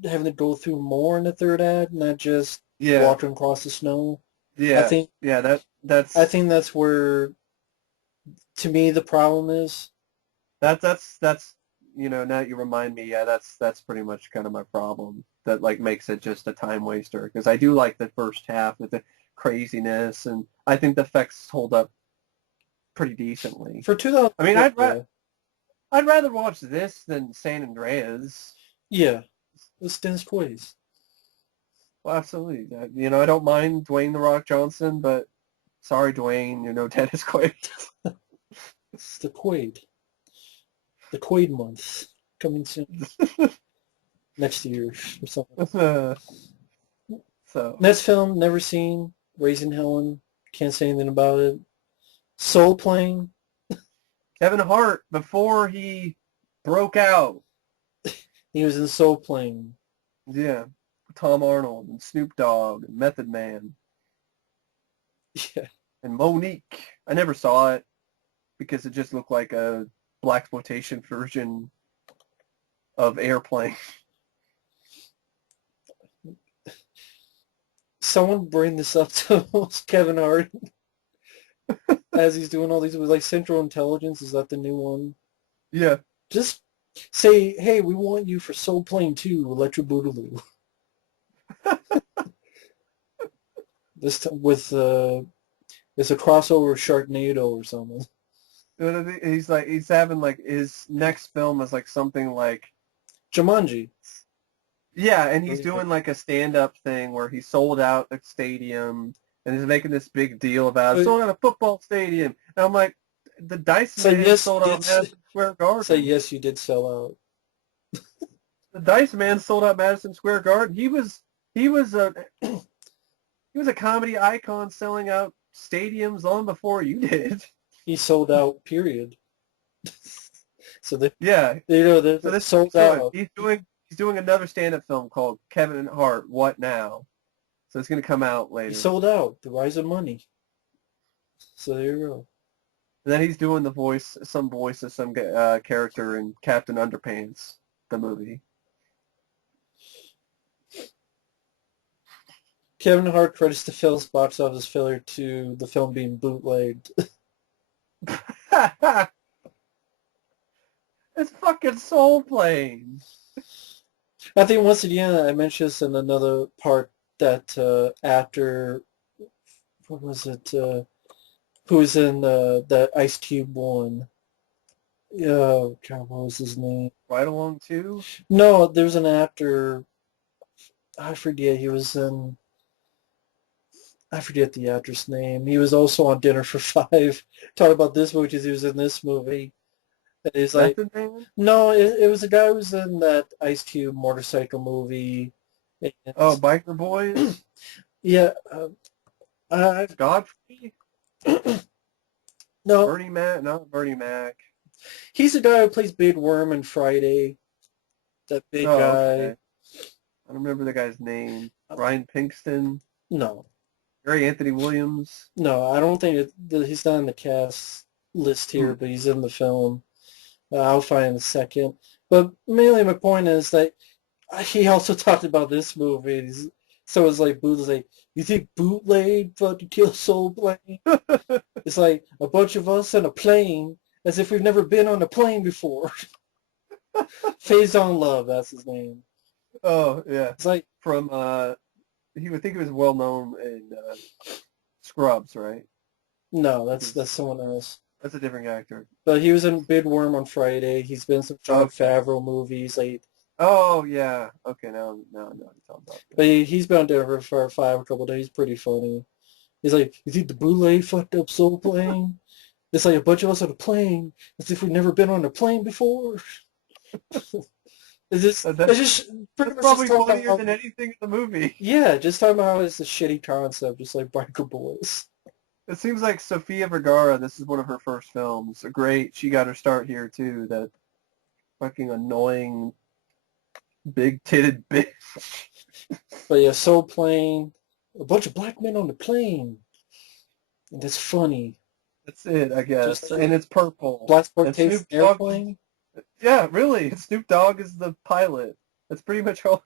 having to go through more in the third act, not just Yeah, walking across the snow. I yeah, think yeah. I think that's where, to me, the problem is. That's now that you remind me, yeah, that's pretty much kind of my problem that like makes it just a time waster because I do like the first half with the craziness and I think the effects hold up pretty decently. For I mean, 2004, yeah. I'd rather watch this than San Andreas. Yeah, it's Dennis Quaid. Well, absolutely. I don't mind Dwayne The Rock Johnson, but sorry, Dwayne, you're no Dennis Quaid. It's the Quaid. The Quaid month coming soon. Next year or something. So, Next film, never seen. Raising Helen. Can't say anything about it. Soul Plane. Kevin Hart, before he broke out, He was in Soul Plane. yeah, Tom Arnold and Snoop Dogg and Method Man Yeah. and Monique. I never saw it because it just looked like a blaxploitation version of Airplane. Someone bring this up to Kevin Hart as he's doing all these with like Central Intelligence. Is that the new one? Yeah. Just say, hey, we want you for Soul Plane 2, Electro Boogaloo. This with it's a crossover with Sharknado or something. He's having like his next film is like something like Jumanji. yeah, and he's doing like a stand-up thing where he sold out a stadium and he's making this big deal about it. Sold out a football stadium. And I'm like, the Dice Say Man yes, sold out yes. Madison Square Say Garden. yes, you did sell out. The Dice Man sold out Madison Square Garden. He was a he was a comedy icon selling out stadiums long before you did. He sold out. Period. So they, Yeah. they So this is what sold he's doing. out. He's doing another stand-up film called Kevin Hart, What Now? So it's going to come out He later. sold out. The rise of money. So there you go. And then he's doing some voice of some character in Captain Underpants, the movie. Kevin Hart credits the film's box office failure to the film being bootlegged. It's fucking Soul Plane. I think once again I mentioned this in another part that actor, what was it? Who was in that Ice Cube one? Oh God, what was his name? Right Along 2? No, there was an actor. I forget. He was in. I forget the actor's name. He was also on Dinner for Five. Talk about this movie because he was in this movie. And he's like, Method Man? no, it was a guy who was in that Ice Cube motorcycle movie. And, Oh, Biker Boys? yeah, I Godfrey? no, Bernie Mac? Not Bernie Mac. he's the guy who plays Big Worm in Friday. That big Oh, guy. okay. I don't remember the guy's name. Ryan Pinkston? No, Gary Anthony Williams? no, I don't think he's not in the cast list here, Hmm. but he's in the film. I'll find in a second. But mainly my point is that he also talked about this movie. So it's like Booth's like, you think bootleg fucking kill Soul Plane? It's like a bunch of us on a plane, as if we've never been on a plane before. Phase on Love, that's his name. Oh, yeah. It's like, From, he would think he was well known in Scrubs, right? no, that's someone else. That's a different actor. But he was in Big Worm on Friday. He's been in some Jon Okay. Favreau movies. Like, Oh, yeah. Okay, now I know what you're talking about. but he's been on Denver for 5 a couple days. Pretty funny. He's like, you think the bootleg fucked up Soul Plane? It's like a bunch of us on a plane, as if we've never been on a plane before. It's just pretty That's much probably just talking funnier about than anything in the movie. yeah, just talking about how it's a shitty concept, just like Biker Boys. It seems like Sofia Vergara, this is one of her first films. She got her start here too, that fucking annoying, big-titted bitch. But yeah, Soul Plane, a bunch of black men on the plane, and that's funny. That's it, I guess. Just And it's purple. Black And Exploitation Snoop Dogg, Airplane. yeah, really. Snoop Dogg is the pilot. That's pretty much all,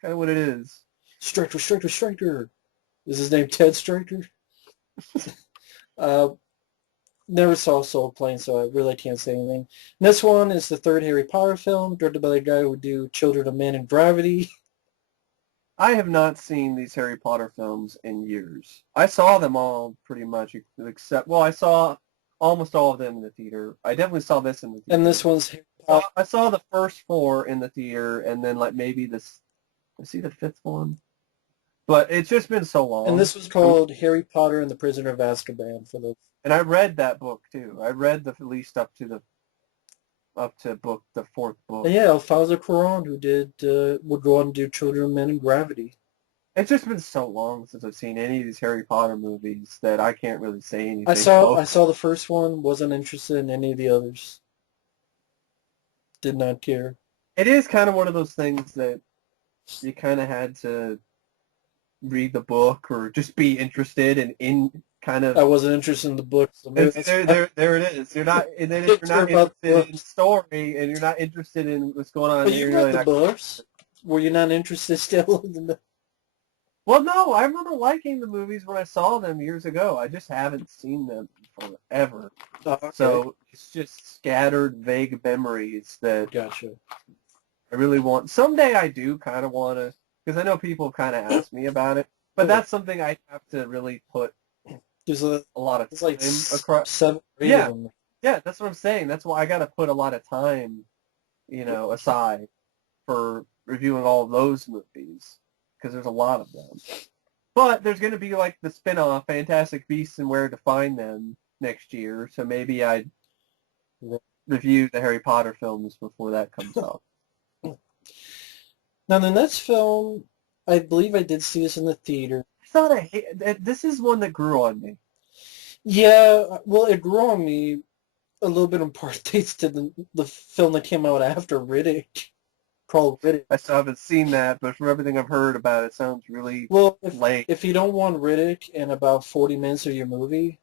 kind of what it is. Striker, Striker, Striker. Is his name Ted Striker? Uh, Never saw Soul Plane, so I really can't say anything. This one is the third Harry Potter film, directed by the guy who would do Children of Men and Gravity. I have not seen these Harry Potter films in years. I saw them all pretty much, except, well, I saw almost all of them in the theater. I definitely saw this in the theater. And this one's Harry So Potter. I saw the first four in the theater, and then like maybe this, I see the fifth one. But it's just been so long. And this was called Harry Potter and the Prisoner of Azkaban for the. And I read that book too. I read the at least up to the fourth book. And yeah, Alfonso Cuarón, who would go on to do Children of Men and Gravity. It's just been so long since I've seen any of these Harry Potter movies that I can't really say anything. I saw the first one, wasn't interested in any of the others. Did not care. It is kind of one of those things that you kind of had to read the book or just be interested in kind of. I wasn't interested in the book. So there it is. You're not, and then if you're not interested in the story and you're not interested in what's going on, but you read the books. Were you not interested still in the? Well, no, I remember liking the movies when I saw them years ago. I just haven't seen them forever. Oh, okay. So it's just scattered, vague memories that Gotcha. I really want. Someday I do kind of want to, because I know people kind of ask me about it, but that's something I have to really put There's a lot of time like across. 7 or 8 Yeah. of them. Yeah, that's what I'm saying. That's why I got to put a lot of time, aside for reviewing all of those movies, because there's a lot of them. But there's going to be like the spin-off Fantastic Beasts and Where to Find Them next year, so maybe I'd review the Harry Potter films before that comes out. Now the next film, I believe I did see this in the theater. I thought this is one that grew on me. Yeah, well, it grew on me a little bit in part thanks to the film that came out after Riddick, called Riddick. I still haven't seen that, but from everything I've heard about it, sounds really lame. If you don't want Riddick in about 40 minutes of your movie,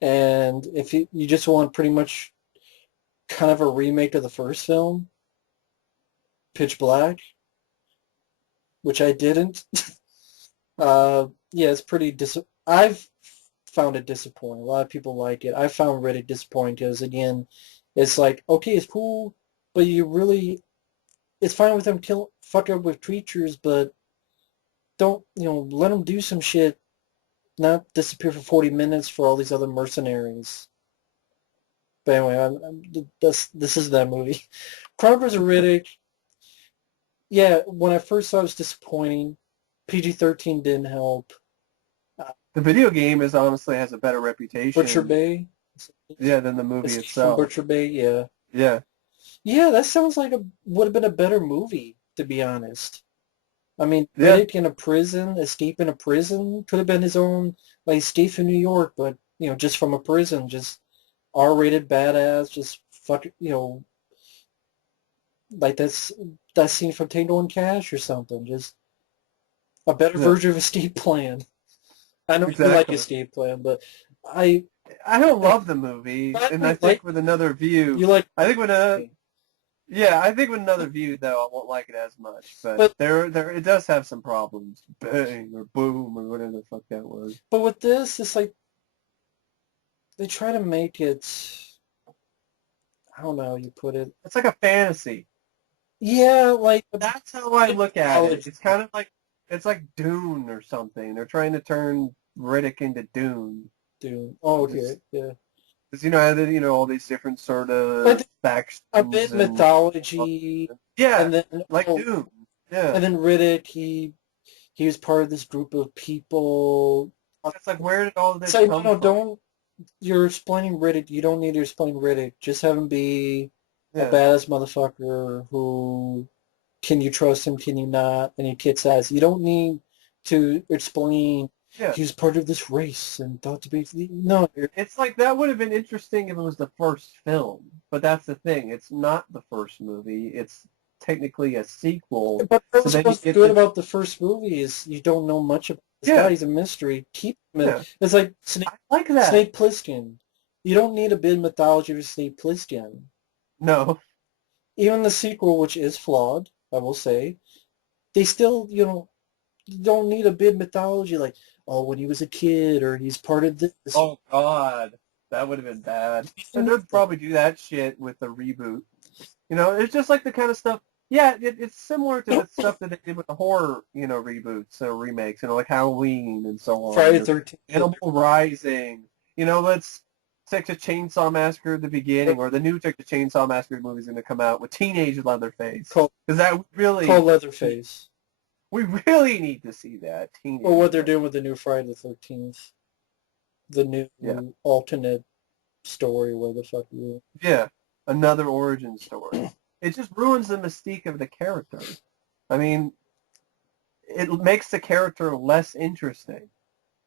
and if you just want pretty much kind of a remake of the first film, Pitch Black, which I didn't. Yeah, it's pretty I've found it disappointing. A lot of people like it. I found Riddick disappointing because, again, it's like, okay, it's cool, but it's fine with them fuck up with creatures, but don't, let them do some shit, not disappear for 40 minutes for all these other mercenaries. But anyway, this is that movie. Chronicles of Riddick, yeah, when I first saw it was disappointing. PG-13 didn't help. The video game honestly has a better reputation. Butcher Bay? Yeah, than the movie itself. From Butcher Bay, yeah. Yeah. Yeah, that sounds like would have been a better movie, to be honest. I mean, Yeah. Riddick in a prison, escape in a prison, could have been his own, like, Escape from New York, but, just from a prison, just R-rated badass, just like that scene from Tango and Cash or something, just a better version of Escape Plan. I know you like Escape Plan, but I don't love the movie, and I think with another view, I think with another view though, I won't like it as much. But there it does have some problems. Bang or boom or whatever the fuck that was. But with this, it's like they try to make it. I don't know how you put it. It's like a fantasy. Yeah, like that's how I look at it. It's kind of like like Dune or something. They're trying to turn Riddick into Dune. Dune. Oh, okay. Yeah. Because all these different sort of factions. A bit mythology. Yeah. And then Dune. Yeah. And then Riddick, he was part of this group of people. It's like, where did all this come from? You're explaining Riddick. You don't need to explain Riddick. Just have him be a badass motherfucker who, can you trust him, can you not, and he kicks ass. You don't need to explain he's part of this race and thought to be... No. It's like, that would have been interesting if it was the first film, but that's the thing. It's not the first movie. It's technically a sequel. But what's good about the first movie is you don't know much about this guy. He's a mystery. Keep him in. It's like Snake Plissken. You don't need a big mythology of Snake Plissken. No. Even the sequel, which is flawed, I will say. They still, you don't need a big mythology like, oh, when he was a kid or he's part of this. Oh God, that would have been bad. And they'd probably do that shit with the reboot. It's just like the kind of stuff. Yeah, it's similar to the stuff that they did with the horror, reboots or remakes, like Halloween and so on, Friday the or 13th. Animal Rising. Let's Texas Chainsaw Massacre at the beginning, or the new Texas Chainsaw Massacre movie is going to come out with teenage Leatherface. Called, Because that called really, Leatherface. we really need to see that Or teenage. what they're doing with the new Friday the 13th. The new Yeah, alternate story, where the fuck you. yeah, another origin story. It just ruins the mystique of the character. I mean, it makes the character less interesting.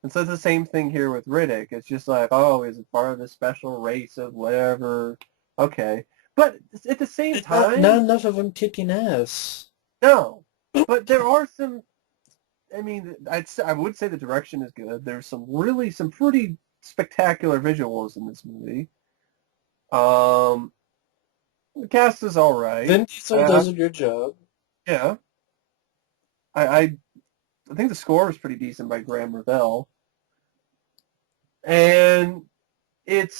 And so it's the same thing here with Riddick. It's just like, oh, he's a part of this special race of whatever. Okay. But at the same Not time, enough of him kicking ass. no. But there are some, I would say the direction is good. There's some pretty spectacular visuals in this movie. Um, the cast is all right. Vin Diesel does a good job. Yeah. I think the score is pretty decent by Graham Revell. And it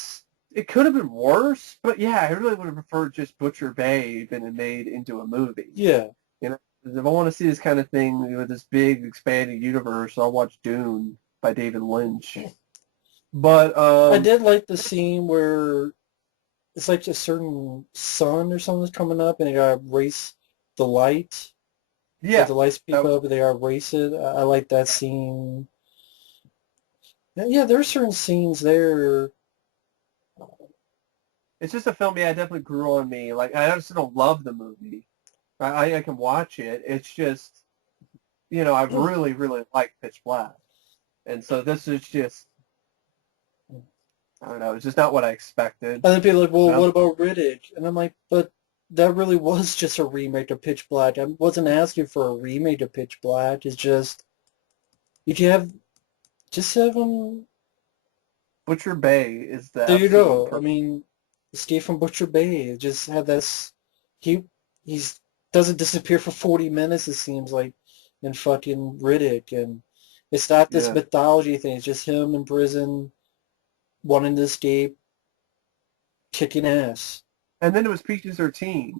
could have been worse, but yeah, I really would have preferred just Butcher Bay been made into a movie. Yeah. If I want to see this kind of thing with this big expanding universe, I'll watch Dune by David Lynch. But I did like the scene where it's like a certain sun or something's coming up and they gotta race the light. yeah, Like the lights peep up and they gotta race it. I like that scene. Yeah, there are certain scenes there. it's just a film. Yeah, it definitely grew on me. Like I just don't love the movie. I can watch it. It's just I really really like Pitch Black, and so this is just I don't know. It's just not what I expected. And then people are like, well, No. what about Riddick? And I'm like, but that really was just a remake of Pitch Black. I wasn't asking for a remake of Pitch Black. It's just, if you have, just have him. Butcher Bay is the There you absolute go. I mean, Escape from Butcher Bay. Just had this, he's doesn't disappear for 40 minutes, it seems like, in fucking Riddick. And it's not this yeah. mythology thing. It's just him in prison, wanting to escape, kicking ass. And then it was PG-13,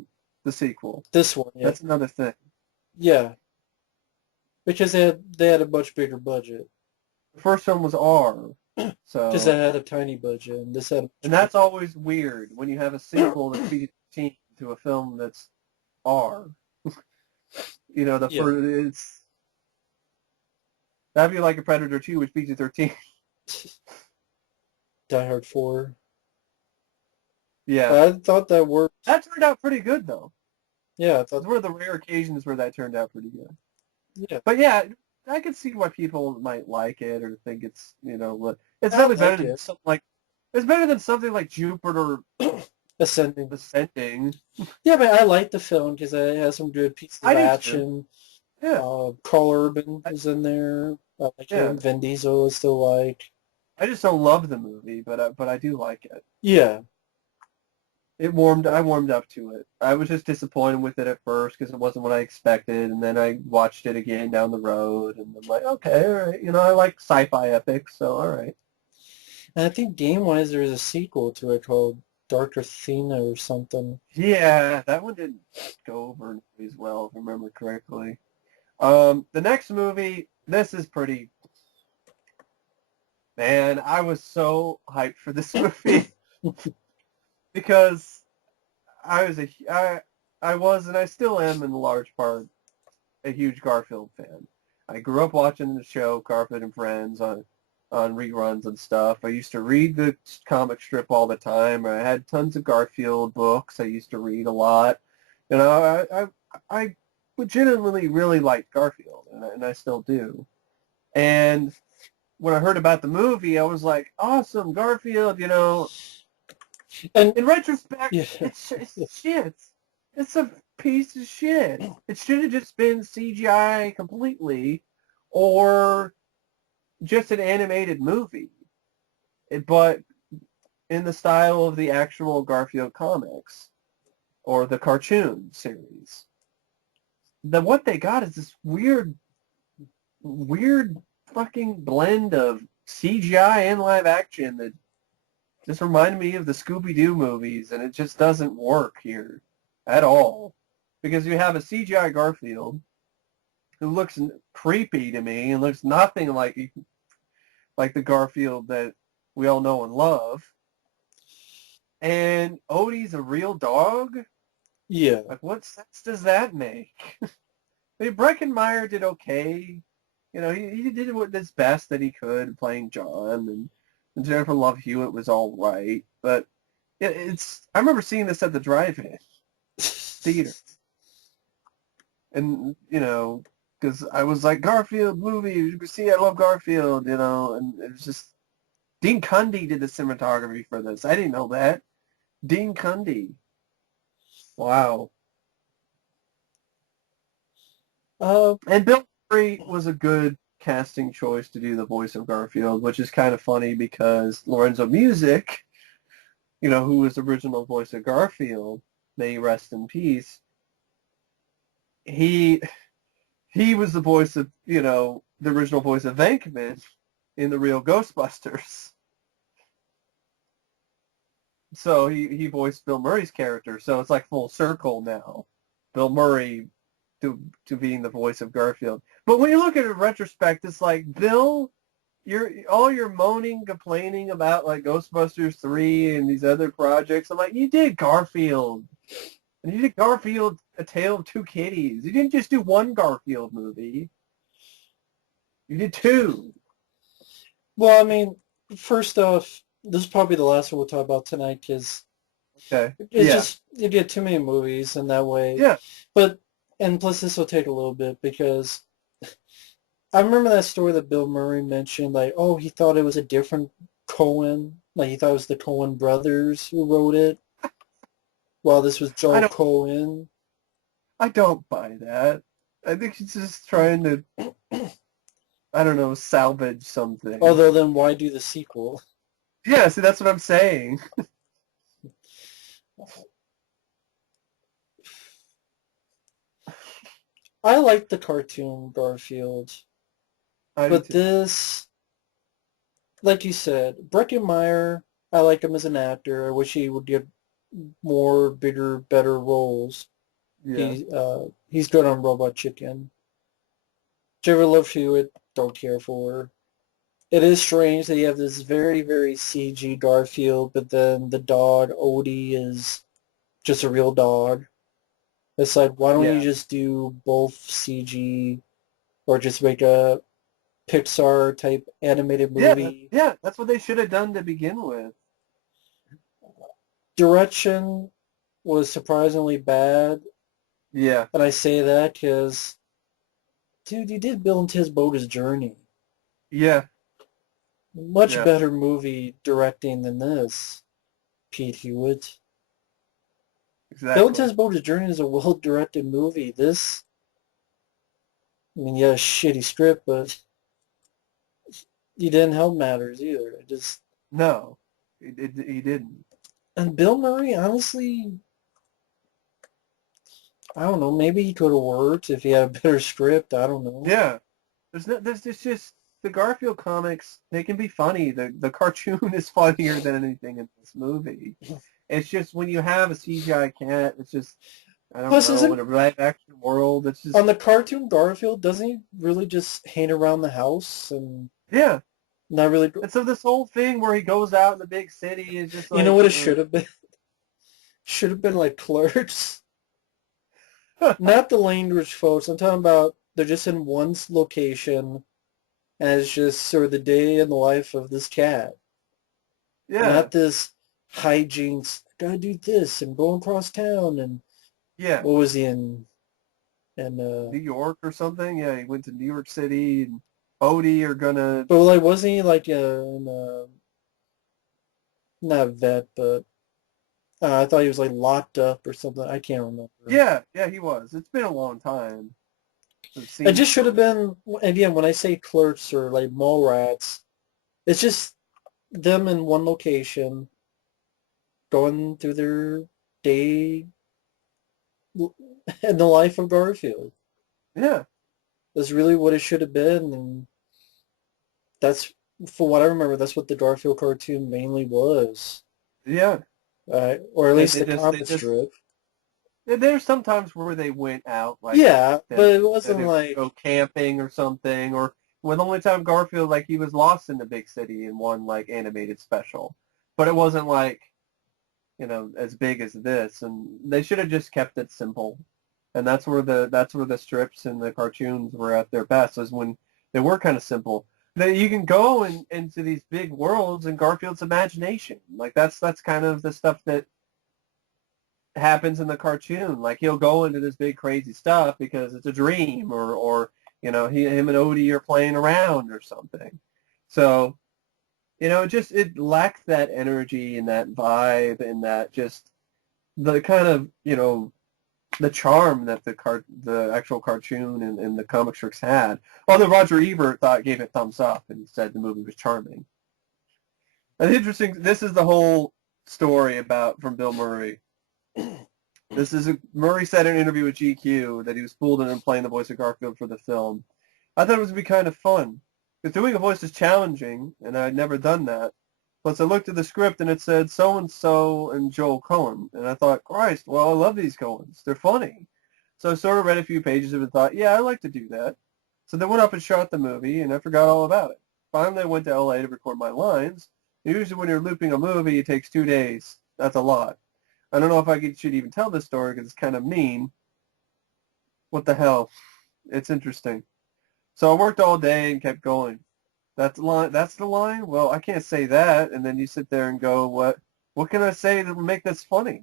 the sequel. This one, yeah. That's another thing. Yeah. Because they had a much bigger budget. The first film was R, so Because they had a tiny budget, and this had. and that's always weird when you have a sequel that's PG-13 to a film that's R. The Yeah. first it's that'd be like a Predator 2, which PG-13. Die Hard 4. Yeah, I thought that worked. that turned out pretty good though. Yeah, I It's thought. one of the rare occasions where that turned out pretty good. Yeah. But yeah, I can see why people might like it or think it's it's I probably like better than it. something like it's better than something like Jupiter Ascending. Ascending. Yeah, but I like the film because it has some good pieces of I do too. action. Yeah, Carl Urban is in there. I like him. Vin Diesel is still like. I just don't love the movie, but I do like it. Yeah. I warmed up to it. I was just disappointed with it at first because it wasn't what I expected, and then I watched it again down the road, and I'm like, okay, all right. I like sci-fi epics, so all right. And I think game-wise, there's a sequel to it called Dark Athena or something. Yeah, that one didn't go over as well, if I remember correctly. The next movie, this is pretty. Man, I was so hyped for this movie because I was and I still am in large part a huge Garfield fan. I grew up watching the show Garfield and Friends on reruns and stuff. I used to read the comic strip all the time. I had tons of Garfield books I used to read a lot. I legitimately really liked Garfield, and I still do. And when I heard about the movie, I was like, awesome, Garfield, And in retrospect, Yeah. it's shit. It's a piece of shit. It should have just been CGI completely or just an animated movie. But in the style of the actual Garfield comics or the cartoon series. what they got is this weird fucking blend of CGI and live action that just reminded me of the Scooby-Doo movies, and it just doesn't work here at all. Because you have a CGI Garfield who looks creepy to me and looks nothing like the Garfield that we all know and love. And Odie's a real dog? Yeah. Like, what sense does that make? I mean, Breckenmeyer did okay. You know, he did his best that he could playing John, and Jennifer Love Hewitt was all right. But I remember seeing this at the drive-in theater. And, because I was like, Garfield movie, you can see I love Garfield, and it was just, Dean Cundy did the cinematography for this. I didn't know that. Dean Cundy. Wow. And Bill Murray was a good casting choice to do the voice of Garfield, which is kind of funny because Lorenzo Music, who was the original voice of Garfield, may he rest in peace, he was the voice of, the original voice of Venkman in the real Ghostbusters. So he voiced Bill Murray's character. So it's like full circle now. Bill Murray to being the voice of Garfield. But when you look at it in retrospect, it's like, Bill, you're moaning, complaining about like Ghostbusters 3 and these other projects. I'm like, you did Garfield. And you did Garfield, A Tale of Two Kitties. You didn't just do one Garfield movie. You did two. Well, I mean, first off, this is probably the last one we'll talk about tonight because Okay. it's Yeah. just, you get too many movies in that way. Yeah. And plus this will take a little bit because I remember that story that Bill Murray mentioned, like, oh, he thought it was a different Coen. Like, he thought it was the Coen brothers who wrote it. While this was Joel Coen. I don't buy that. I think he's just trying to, I don't know, salvage something. Although then why do the sequel? Yeah, see, that's what I'm saying. I like the cartoon Garfield. But this, like you said, Breckenmeyer, I like him as an actor. I wish he would get more, bigger, better roles. Yeah. He's good on Robot Chicken. Jennifer Love Hewitt, don't care for her. It is strange that you have this very, very CG Garfield, but then the dog, Odie, is just a real dog. It's like, why don't you just do both CG or just make a Pixar-type animated movie? Yeah, that's what they should have done to begin with. Direction was surprisingly bad. Yeah. And I say that because, dude, you did Bill and Ted's Bogus Journey. Yeah. Much better movie directing than this, Pete Hewitt. Exactly. Bill and Ted's Bogus Journey is a well-directed movie. This, I mean, yeah, shitty script, but he didn't help matters either. It just... No, he didn't. And Bill Murray, honestly, I don't know. Maybe he could have worked if he had a better script. I don't know. Yeah. There's just the Garfield comics. They can be funny. The cartoon is funnier than anything in this movie. It's just when you have a CGI cat, it's just, I don't know, in a live action world, it's just... On the cartoon Garfield, doesn't he really just hang around the house and... Yeah. Not really... And so this whole thing where he goes out in the big city is just like... You know what it should have been? Should have been like Clerks. Not the language folks. I'm talking about they're just in one location and it's just sort of the day in the life of this cat. Yeah. Not this hijinks, gotta do this and going across town and... Yeah. What was he in New York or something? Yeah, he went to New York City and Odie are gonna... But like, wasn't he like not vet, but I thought he was like locked up or something. I can't remember. Yeah, he was. It's been a long time. It just should have been, again, when I say Clerks or like Mallrats, it's just them in one location going through their day in the life of Garfield. Yeah, That's really what it should have been, and that's, for what I remember, that's what the Garfield cartoon mainly was. yeah. Or at least They the just, they comic just. strip. There's some times where they went out, like Yeah, them but it wasn't to like, go camping or something, or when the only time Garfield, like, he was lost in the big city in one like animated special, but it wasn't like, as big as this, and they should have just kept it simple. And that's where the strips and the cartoons were at their best, is when they were kind of simple. That you can go into these big worlds in Garfield's imagination. Like that's kind of the stuff that happens in the cartoon. Like he'll go into this big crazy stuff because it's a dream, or him and Odie are playing around or something. So it lacked that energy and that vibe and that just the kind of the charm that the actual cartoon and the comic strips had. Although Roger Ebert gave it thumbs up and said the movie was charming. And interesting. This is the whole story about from Bill Murray. Murray said in an interview with GQ that he was fooled into playing the voice of Garfield for the film. I thought it was going to be kind of fun, because doing a voice is challenging, and I had never done that. Plus, I looked at the script, and it said so-and-so and Joel Cohen, and I thought, Christ, well, I love these Coens. They're funny. So I sort of read a few pages of it and thought, yeah, I'd like to do that. So they went up and shot the movie, and I forgot all about it. Finally, I went to LA to record my lines. Usually when you're looping a movie, it takes 2 days. That's a lot. I don't know if should even tell this story because it's kind of mean. What the hell? It's interesting. So I worked all day and kept going. That's the line. That's the line. Well, I can't say that. And then you sit there and go, "What? What can I say to make this funny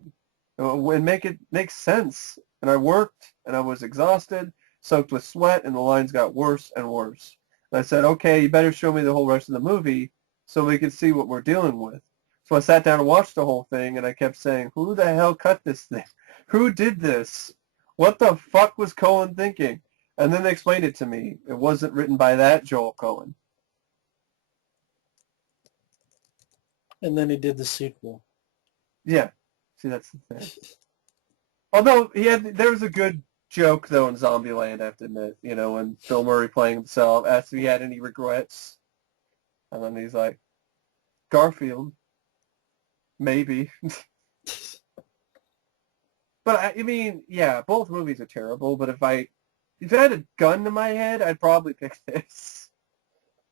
and make it make sense?" And I worked, and I was exhausted, soaked with sweat, and the lines got worse and worse. And I said, "Okay, you better show me the whole rest of the movie so we can see what we're dealing with." So I sat down and watched the whole thing, and I kept saying, "Who the hell cut this thing? Who did this? What the fuck was Cohen thinking?" And then they explained it to me. It wasn't written by that Joel Cohen. and then he did the sequel. Yeah. See, that's the thing. Although there was a good joke though in Zombieland, I have to admit. When Bill Murray playing himself asked if he had any regrets, and then he's like, Garfield, maybe. But I mean, yeah, both movies are terrible. But if I had a gun to my head, I'd probably pick this,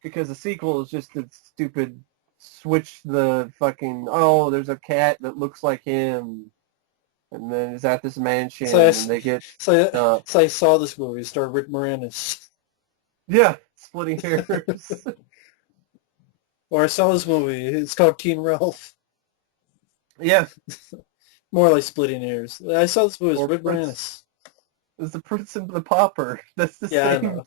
because the sequel is just a stupid switch the fucking, oh, there's a cat that looks like him, and then is at this mansion, So I, and they get so I saw this movie, starred Rick Moranis. yeah, splitting hairs. Or I saw this movie. It's called Teen Ralph. Yeah, More like splitting hairs. I saw this movie. It's or Rick Prince. Moranis. It's the Prince and the Pauper. That's the Yeah, I same. know.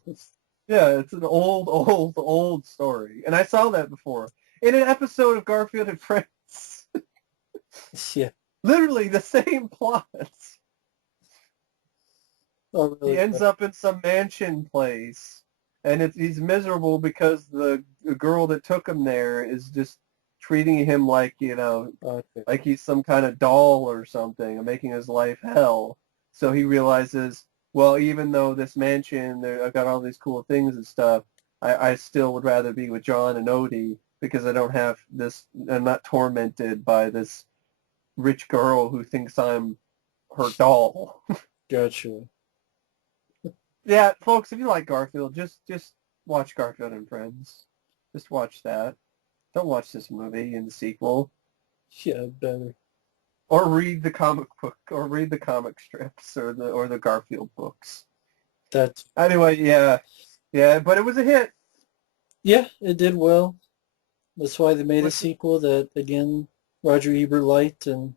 Yeah, it's an old, old, old story, and I saw that before in an episode of Garfield and Friends. Yeah. Literally the same plot. Oh, He really? ends up in some mansion place, and he's miserable because the girl that took him there is just treating him like, Okay. like he's some kind of doll or something, and making his life hell. So he realizes, well, even though this mansion, I've got all these cool things and stuff, I still would rather be with John and Odie, because I don't have this, I'm not tormented by this rich girl who thinks I'm her doll. Gotcha. Yeah, folks, if you like Garfield, just watch Garfield and Friends. Just watch that. Don't watch this movie and the sequel, Yeah, better. or read the comic book, or read the comic strips, or the Garfield books. That. Anyway, yeah, but it was a hit. Yeah, it did well. That's why they made a Which sequel that, again, Roger Ebert liked, and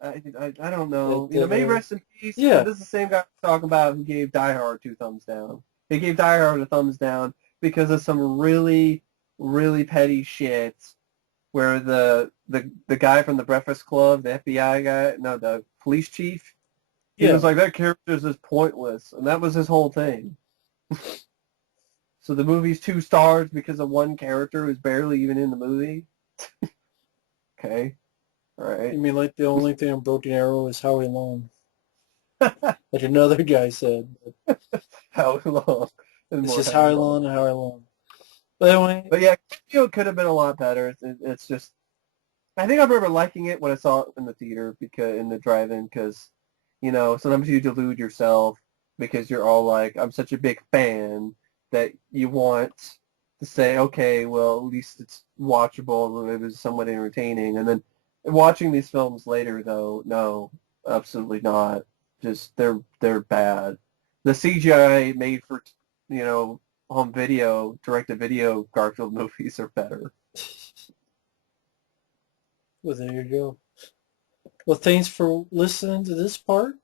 I don't know. May he that rest in peace. yeah, This is the same guy we're talking about who gave Die Hard 2 thumbs down. He gave Die Hard a thumbs down because of some really, really petty shit, where the guy from the Breakfast Club, the FBI guy, no, the police chief, he yeah. was like, that character is just pointless, and that was his whole thing. So the movie's 2 stars because of one character who's barely even in the movie. Okay, all You right. mean like the only thing on Broken Arrow is Howie Long? like another guy said. How long and It's more just how how long. long and how long. But anyway, But yeah, it could have been a lot better. It's just I think I remember liking it when I saw it in the theater because in the drive-in because sometimes you delude yourself because you're all like I'm such a big fan that you want to say okay well at least it's watchable it was somewhat entertaining and then watching these films later though no absolutely not just they're bad the CGI made for home video direct to video Garfield movies are better. well, there you go. Well, thanks for listening to this part.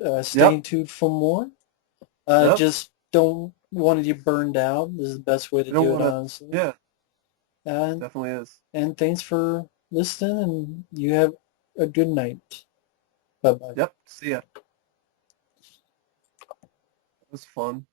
Yep. Staying tuned for more. Yep. Just don't want to get burned out. This is the best way to I don't do it, want to. honestly. Yeah, And definitely is. and thanks for listening. And you have a good night. Bye bye. Yep. See ya. It was fun.